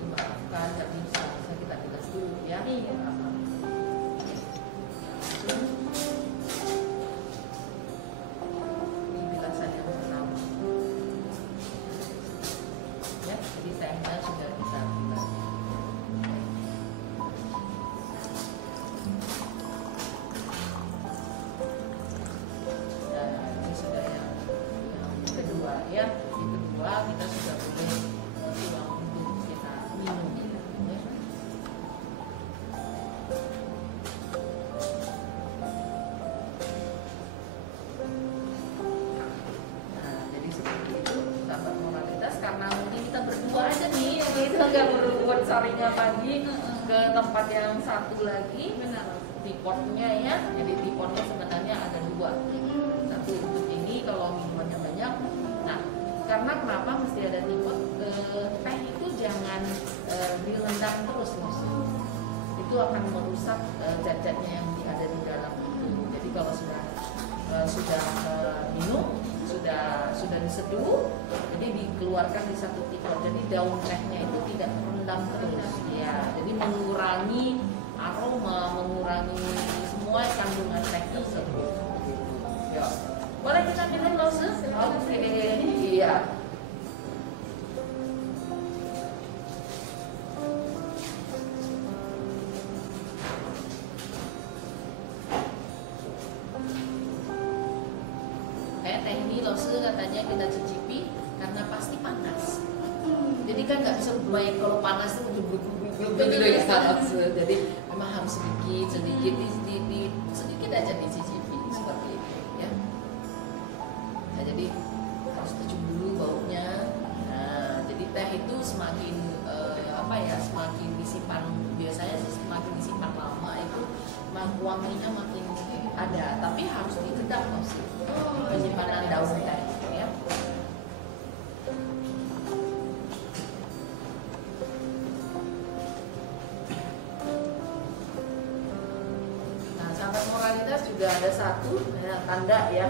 Dimaafkan tapi bisa kita bilas dulu ya. Iya. Ini bilasan yang pertama. Ya, jadi tehnya sudah kita bilas. Dan ini sudah yang kedua ya. Yang kedua kita sudah boleh tuang untuk kita minum ya. Nah, jadi seperti itu sahabat moralitas, karena mungkin kita berdua aja nih, kita nggak perlu buat saringan lagi ke tempat yang satu lagi. Benar. Tipotnya ya, jadi tipotnya sebenarnya ada dua. Satu untuk ini kalau minumannya banyak. Nah, karena kenapa mesti ada tipot? Teh itu jangan direndam terus Mas. Itu akan merusak zat-zatnya yang ada di dalam itu. Jadi kalau sudah minum, sudah diseduh, jadi dikeluarkan di satu tipot. Jadi daun tehnya itu tidak terendam terus. Ya, jadi mengurangi aroma, mengurangi semua kandungan teh tersebut. Ya. Boleh kita minum Lose? Oke. Iya. Teh ini Lose katanya kita cicipi karena pasti panas. Jadi kan nggak bisa baik kalau panas itu begitu ya Lose. Jadi memang harus sedikit aja dicicipi seperti itu ya. Nah, jadi harus dicium dulu baunya. Nah, jadi teh itu semakin semakin disimpan, biasanya semakin disimpan lama itu wanginya makin ada, tapi harus dikedak Lose. Penyimpanan daun teh ya. Nah, sahabat moralitas juga ada satu tanda ya.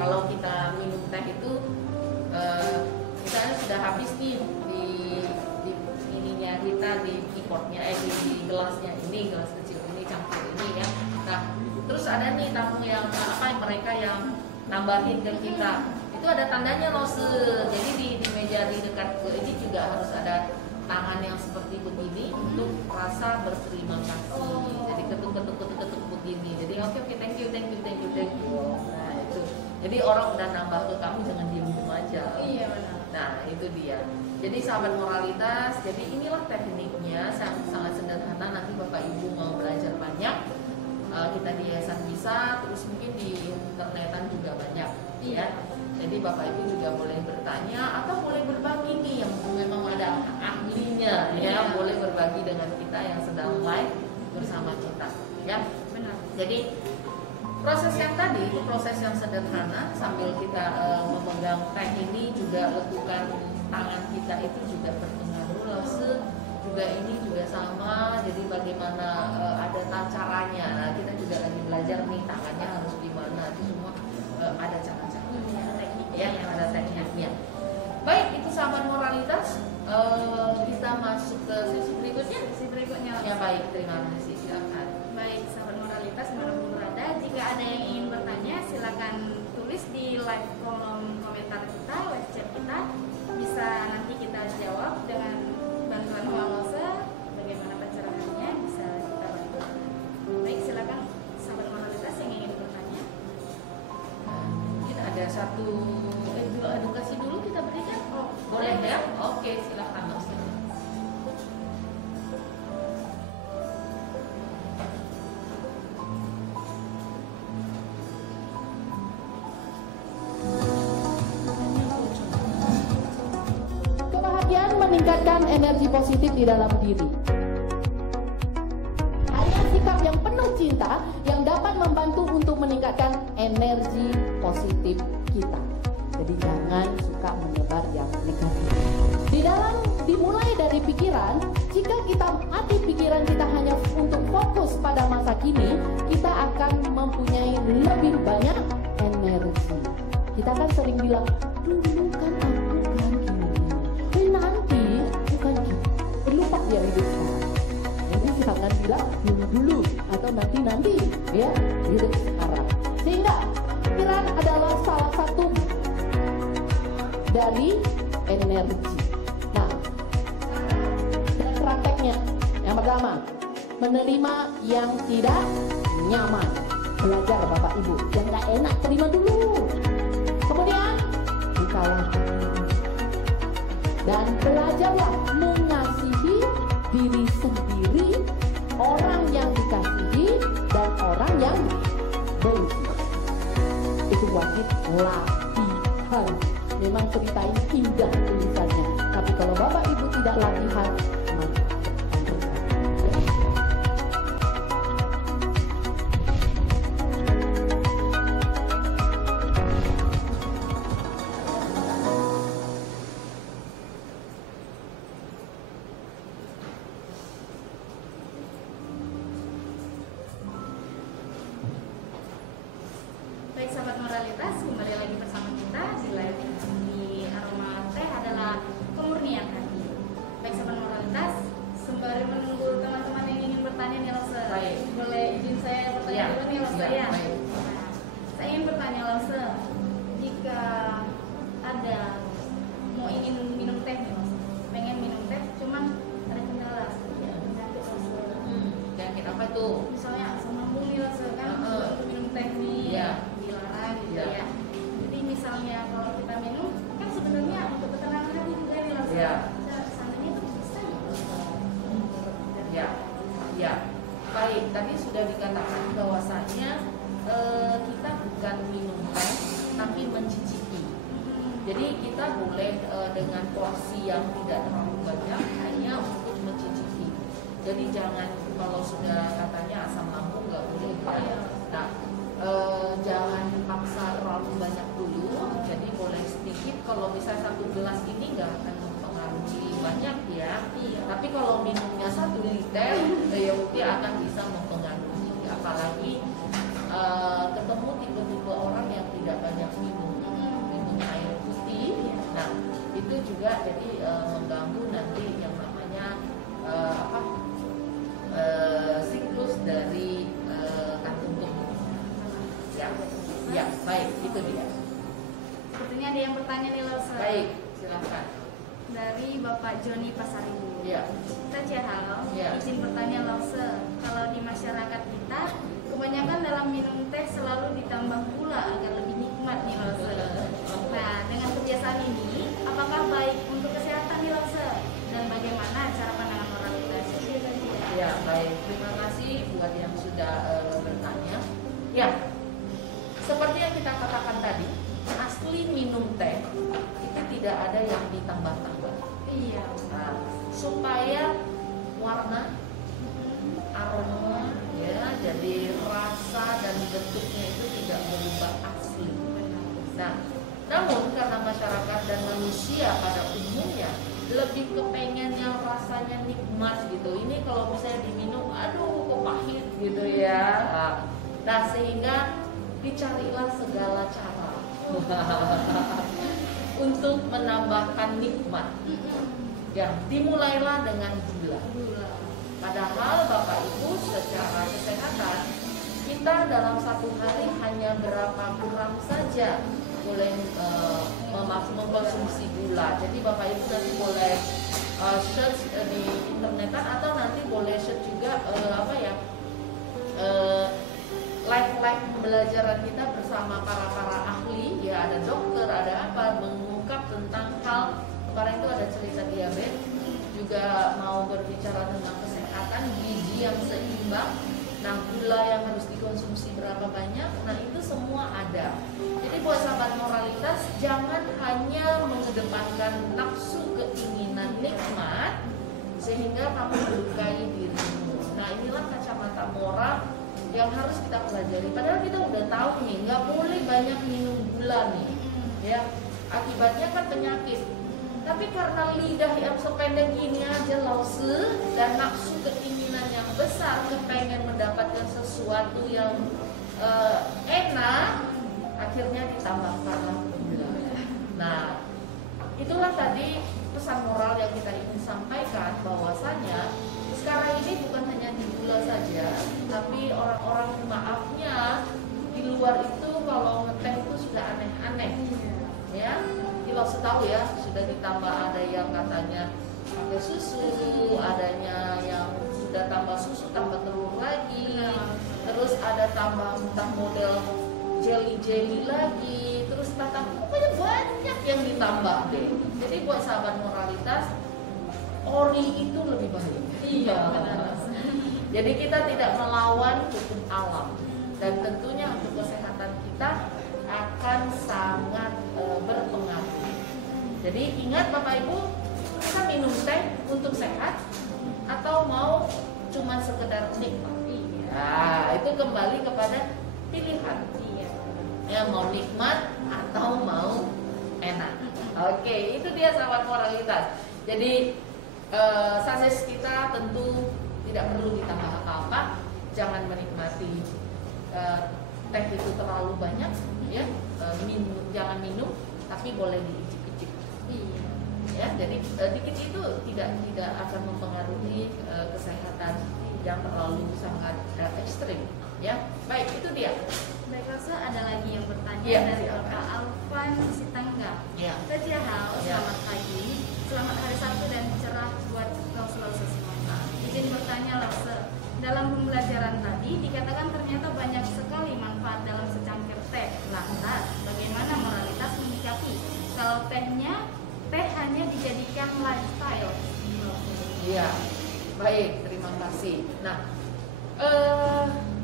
Kalau kita minum teh itu misalnya sudah habis nih di ininya kita, di tipotnya di gelasnya ini, gelas kecil ini, campur ini ya. Nah, terus ada nih tamu yang mereka yang nambahin ke kita, itu ada tandanya Lose. Jadi di meja di dekat ini juga harus ada tangan yang seperti begini untuk rasa berterima kasih. Jadi ketuk begini. Jadi oke, thank you. Nah itu. Jadi orang udah nambah ke kamu, jangan diem aja. Iya benar. Nah itu dia. Jadi sahabat moralitas, jadi inilah tekniknya, sangat sederhana. Nanti Bapak Ibu mau kita di yayasan bisa, terus mungkin di internetan juga banyak, ya. Jadi Bapak Ibu juga boleh bertanya atau boleh berbagi nih yang memang ada ahlinya, ya, boleh berbagi dengan kita yang sedang live bersama kita, ya. Benar. Jadi proses yang tadi itu proses yang sederhana, sambil kita memegang teh ini juga lekukan tangan kita itu juga berpengaruh. Lause juga ini juga sama, jadi bagaimana ada caranya. Nah, kita juga lagi belajar nih tangannya harus di mana, itu semua ada cara-caranya, ya, ada tekniknya. Baik, itu sahabat moralitas. Kita masuk ke sesi berikutnya. Sesi berikutnya. Ya, baik, terima kasih. Silakan. Baik, sahabat moralitas dimanapun berada, jika ada yang ingin bertanya silakan tulis di live kolom komentar kita, live chat kita, bisa nanti kita jawab dengan bantuan Lause. Bagaimana pencerahannya bisa kita bantu. Baik, silakan sahabat moralitas yang ingin bertanya. Mungkin ada satu edukasi dulu kita berikan. Boleh ya? Oke, silakan Mas. Kebahagiaan meningkatkan energi positif di dalam diri. Hanya sikap yang penuh cinta yang dapat membantu untuk meningkatkan energi positif kita. Jadi jangan suka menebar yang negatif. Dimulai dari pikiran, jika kita hati pikiran kita hanya untuk fokus pada masa kini, kita akan mempunyai lebih banyak energi. Kita kan sering bilang, dulu kan aku kan gini, nanti bukan gini. Lupa dia hidup sekarang. Jadi jangan bilang dulu atau nanti, ya, hidup sekarang. Sehingga pikiran adalah salah satu dari energi. Nah, dan prakteknya yang pertama, menerima yang tidak nyaman. Belajar Bapak Ibu, yang gak enak terima dulu. Kemudian bukalah dan belajarlah mengasihi diri sendiri, orang yang dikasihi dan orang yang benci. Itu wajib latihan. Memang cerita ini indah tulisannya, tapi kalau Bapak Ibu tidak latihan, Baik sahabat moralitas, kembali lagi bersama kita di live di Aroma Teh adalah kemurnian hati. Baik sahabat moralitas, sembari menunggu teman-teman yang ingin bertanya nih Lause, boleh izin saya bertanya dulu nih Lause ya. Nah, saya ingin bertanya Lause, jika ada mau ingin minum teh nih Lause, pengen minum teh, cuman ada kendala seperti penyakit Lause. Penyakit apa tuh? Misalnya asam lambung nih Lause kan, untuk minum teh nih. Dilarang gitu ya. Jadi misalnya kalau kita minum kan sebenarnya untuk ketenangan hati juga nih langsung. Sananya itu bisa ya. Baik, tadi sudah dikatakan bahwasanya kita bukan minum teh tapi mencicipi. Jadi kita boleh dengan porsi yang tidak terlalu banyak, hanya untuk mencicipi. Jadi jangan kalau sudah katanya asam lambung nggak boleh ya. Nah, jangan dipaksa terlalu banyak dulu, jadi boleh sedikit. Kalau misalnya 1 gelas ini nggak akan mempengaruhi banyak ya. Tapi kalau minumnya 1 liter, ya mungkin akan bisa mempengaruhi. Apalagi ketemu tipe-tipe orang yang tidak banyak minum air putih. Nah, itu juga jadi mengganggu nanti yang namanya siklus dari kantung tubuh. Ya, baik, itu dia. Sepertinya ada yang bertanya nih Lause. Baik, silakan. Dari Bapak Joni Pasaribu. Ya. Halo, Ya. izin bertanya Lause, kalau di masyarakat kita kebanyakan dalam minum teh selalu ditambah gula agar lebih nikmat nih Lause. Nah, dengan kebiasaan ini, apakah baik untuk kesehatan nih Lause? Dan bagaimana cara pandangan moralitas? Ya, baik. Terima kasih buat yang sudah bertanya. Ya, seperti yang kita katakan tadi, asli minum teh itu tidak ada yang ditambah-tambah. Iya. Nah, supaya warna, aroma, ya, jadi rasa dan bentuknya itu tidak berubah asli. Nah, namun karena masyarakat dan manusia pada umumnya lebih kepengen yang rasanya nikmat gitu. Ini kalau misalnya diminum, aduh kok pahit gitu ya. Nah, sehingga dicarilah segala cara untuk menambahkan nikmat. Ya, dimulailah dengan gula. Padahal Bapak Ibu secara kesehatan kita dalam satu hari hanya berapa gram saja boleh mengkonsumsi gula. Jadi Bapak Ibu nanti boleh search di internetan atau nanti boleh search juga live pembelajaran kita bersama para ahli, ya, ada dokter, ada apa, mengungkap tentang hal kemarin itu ada cerita diabetes, juga mau berbicara tentang kesehatan gizi yang seimbang. Nah, gula yang harus dikonsumsi berapa banyak, nah itu semua ada. Jadi buat sahabat moralitas, jangan hanya mengedepankan nafsu keinginan nikmat sehingga kamu melukai dirimu. Nah, inilah kacamata moral yang harus kita pelajari. Padahal kita udah tahu nih, nggak boleh banyak minum gula nih, ya. Akibatnya kan penyakit. Tapi karena lidah yang sependek ini aja lause dan nafsu keinginan yang besar, kepengen mendapatkan sesuatu yang enak, akhirnya ditambahkanlah gula. Nah, itulah tadi pesan moral yang kita ingin sampaikan, bahwasanya sekarang ini bukan hanya di gula saja, tapi orang-orang maafnya di luar itu kalau ngeteh itu sudah aneh-aneh, ya. Kalau tahu ya, sudah ditambah, ada yang katanya pakai susu, adanya yang sudah tambah susu tambah telur lagi, terus ada tambah entah model jelly lagi, terus pokoknya banyak yang ditambah deh. Jadi buat sahabat moralitas, ori itu lebih baik. Iya, benar. Jadi kita tidak melawan hukum alam, dan tentunya untuk kesehatan kita akan sangat berpengaruh. Jadi ingat Bapak Ibu, kita minum teh untuk sehat atau mau cuma sekedar nikmat? Nah, itu kembali kepada pilihan. Ya, mau nikmat atau mau enak. Oke, itu dia sahabat moralitas. Jadi sases kita tentu tidak perlu ditambah apa-apa. Jangan menikmati teh itu terlalu banyak, ya. Jangan minum, tapi boleh diicip-icip. Ya, jadi dikit itu tidak akan mempengaruhi kesehatan yang terlalu sangat ekstrim. Ya, baik, itu dia. Baik, rasa ada lagi yang bertanya dari Bapak Alvan Sitangga. Ya. Halo, selamat pagi, selamat hari Sabtu dan cerah buat Sulawesi semuanya. Izin bertanya, Lase, dalam pembelajaran tadi dikatakan ternyata banyak sekali manfaat dalam secangkir teh. Lantas, bagaimana moralitas menyikapi kalau teh hanya dijadikan lifestyle? Iya, baik, terima kasih. Nah,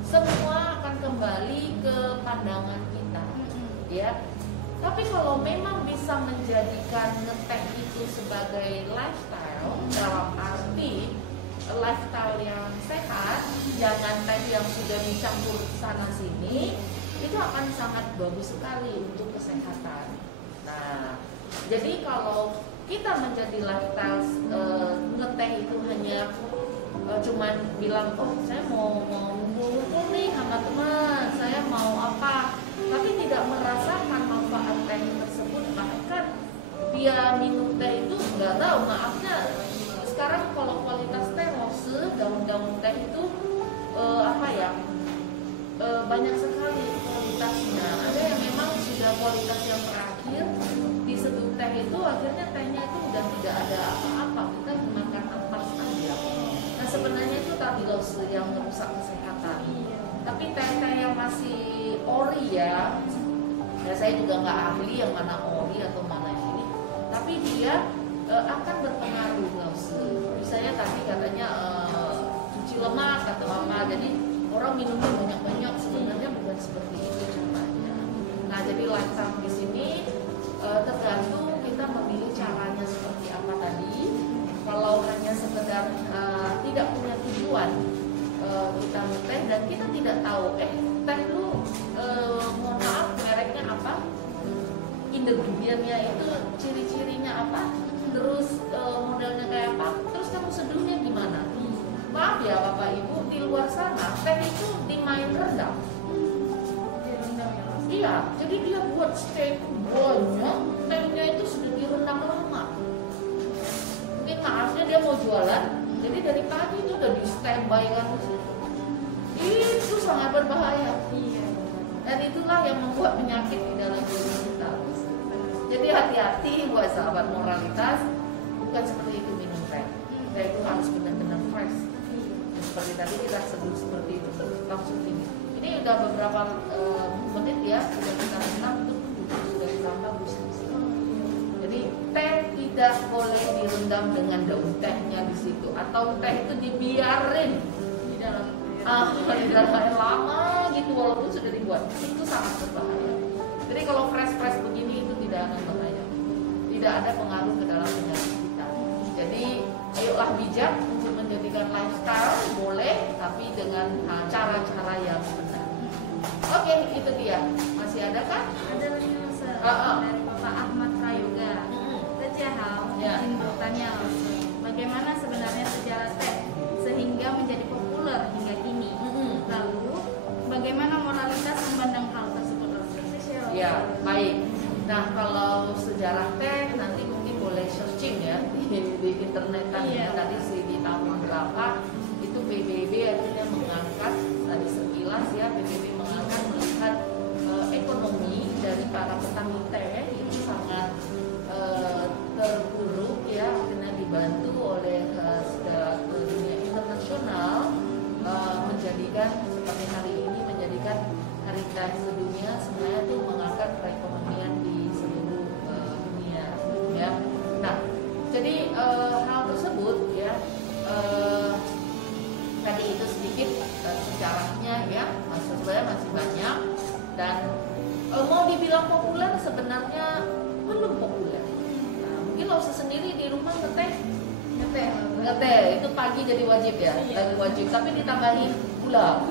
semua akan kembali ke pandangan kita, ya. Tapi kalau memang bisa menjadikan ngeteh itu sebagai lifestyle, dalam arti lifestyle yang sehat, jangan teh yang sudah dicampur sana sini, itu akan sangat bagus sekali untuk kesehatan. Nah, jadi kalau kita menjadi lifestyle ngeteh itu hanya cuman bilang, oh saya mau ngumpul nih sama teman, saya mau apa, tapi tidak merasakan manfaat teh tersebut, bahkan dia minum teh itu nggak tahu, maafnya sekarang kalau kualitas teh rose, daun-daun teh itu banyak sekali kualitasnya. Ada yang memang sudah kualitas yang terakhir, diseduh teh itu akhirnya tehnya itu udah tidak ada apa-apa, kita makan ampas saja. Nah, sebenarnya itu tadi loh yang merusak kesehatan. Tapi teh-teh yang masih ori ya saya juga nggak ahli yang mana ori atau mana ini, tapi dia akan berpengaruh loh. Misalnya tadi katanya cuci jadi orang minumnya banyak-banyak, sebenarnya bukan seperti itu caranya. Nah, jadi lifestyle di sini tergantung kita memilih caranya seperti apa tadi. Kalau hanya sekedar tidak punya tujuan kita ngeteh dan kita tidak tahu teh itu mohon maaf mereknya apa, ingredientnya itu ciri-cirinya apa, terus modelnya kayak apa, terus kamu seduhnya gimana. Maaf ya Bapak Ibu, di luar sana teh itu dimain rendang. Iya, jadi dia buat steak banyak, tehnya itu sudah direndam lama. Mungkin maafnya dia mau jualan, jadi dari pagi itu udah di standby kan. Itu sangat berbahaya. Dan itulah yang membuat penyakit di dalam diri kita. Jadi hati-hati buat sahabat moralitas, bukan seperti itu minum teh. Teh itu harus benar-benar fresh. Seperti tadi kita sebut seperti itu langsung ini. Ini udah beberapa menit ya, sudah kita rendam itu sudah ditambah busi-busi. Jadi teh tidak boleh direndam dengan daun tehnya di situ, atau teh itu dibiarin di dalam air lama gitu walaupun sudah dibuat. Itu sangat berbahaya. Jadi kalau fresh begini itu tidak akan bahaya, tidak ada pengaruh ke dalam penyakit kita. Jadi ayolah bijak untuk menjadikan lifestyle boleh, tapi dengan cara-cara yang benar. Oke, itu dia. Masih ada kan? Ada lagi dari Bapak Ahmad Prayoga. Tejahal ingin bertanya langsung, bagaimana sebenarnya sejarah teh sehingga menjadi populer hingga kini? Lalu bagaimana moralitas memandang hal tersebut? Ya, baik. Nah, kalau sejarah teh nanti mungkin boleh searching ya di internet kan. Tadi sih di tahun berapa itu PBB akhirnya mengangkat, tadi sekilas ya, PBB mengangkat melihat ekonomi dari para petani teh itu sangat terpuruk ya, akhirnya dibantu oleh dunia internasional menjadikan seperti hari ini menjadikan hari teh sedunia, sebenarnya itu mengangkat perekonomian di seluruh dunia ya. Nah, jadi hal tersebut ya tadi itu sedikit sejarahnya ya, sebenarnya masih banyak dan mau dibilang populer sebenarnya belum populer. Nah, mungkin lo sendiri di rumah ngeteh itu pagi jadi wajib ya, lagi wajib, tapi ditambahin gula.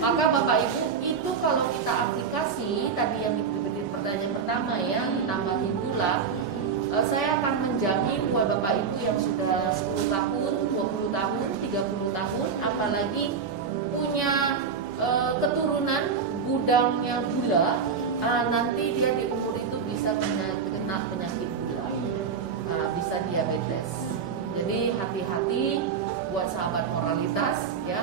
Maka Bapak Ibu itu kalau kita aplikasi tadi yang diberi pertanyaan pertama ya, ditambahin gula, saya akan menjamin buat Bapak Ibu yang sudah 10 tahun, 20 tahun, 30 tahun, apalagi punya keturunan gudangnya gula, nanti dia di umur itu bisa kena penyakit gula, bisa diabetes. Jadi hati-hati buat sahabat moralitas ya.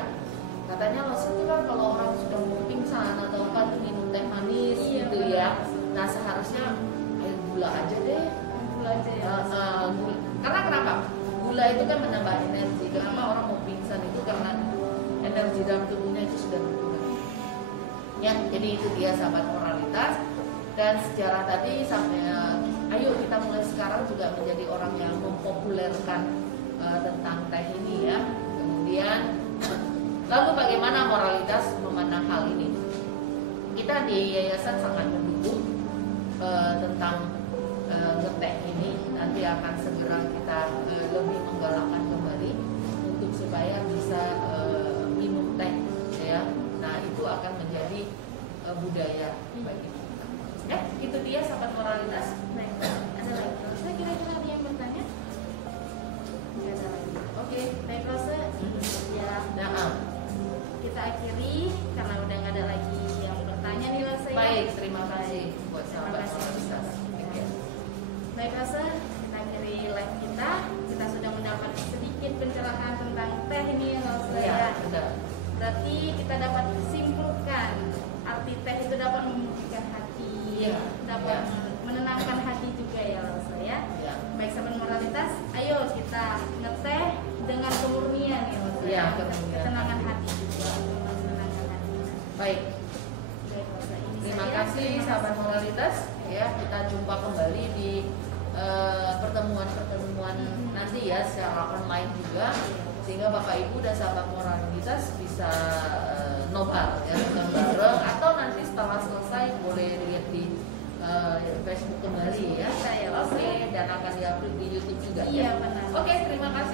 Katanya itu kan kalau orang sudah mau pingsan atau apa tuh minum teh manis gitu ya. Nah seharusnya air gula aja deh. Gula aja ya. Karena kenapa? Gula itu kan menambah energi. Kenapa orang mau pingsan itu karena energi dalam tubuhnya itu sudah berkurang. Ya, jadi itu dia sahabat moralitas. Dan sejarah tadi sampai ayo kita mulai sekarang juga menjadi orang yang mempopulerkan tentang teh ini ya. Kemudian lalu bagaimana moralitas memandang hal ini? Kita di yayasan sangat mendukung tentang ngeteh ini. Nanti akan segera kita lebih menggalakkan kembali untuk supaya bisa minum teh ya. Nah itu akan menjadi budaya bagi kita. Ya, itu dia sahabat moralitas. Baik, ada lagi. Saya kira-kira ada yang bertanya? Tidak ada lagi. Oke, baik Rosa. Ya. Nah, kita akhiri karena udah nggak ada lagi yang bertanya nih Rosa. Baik, terima kasih buat sahabat moralitas. Baik Rosa, kita akhiri live kita. Kita sudah secara online juga, sehingga Bapak Ibu dan sahabat moralitas bisa nobar ya, nonton bareng, atau nanti setelah selesai boleh dilihat di Facebook kembali ya. Saya Oke, dan akan diupload di YouTube juga iya, ya. benar. Oke, terima kasih.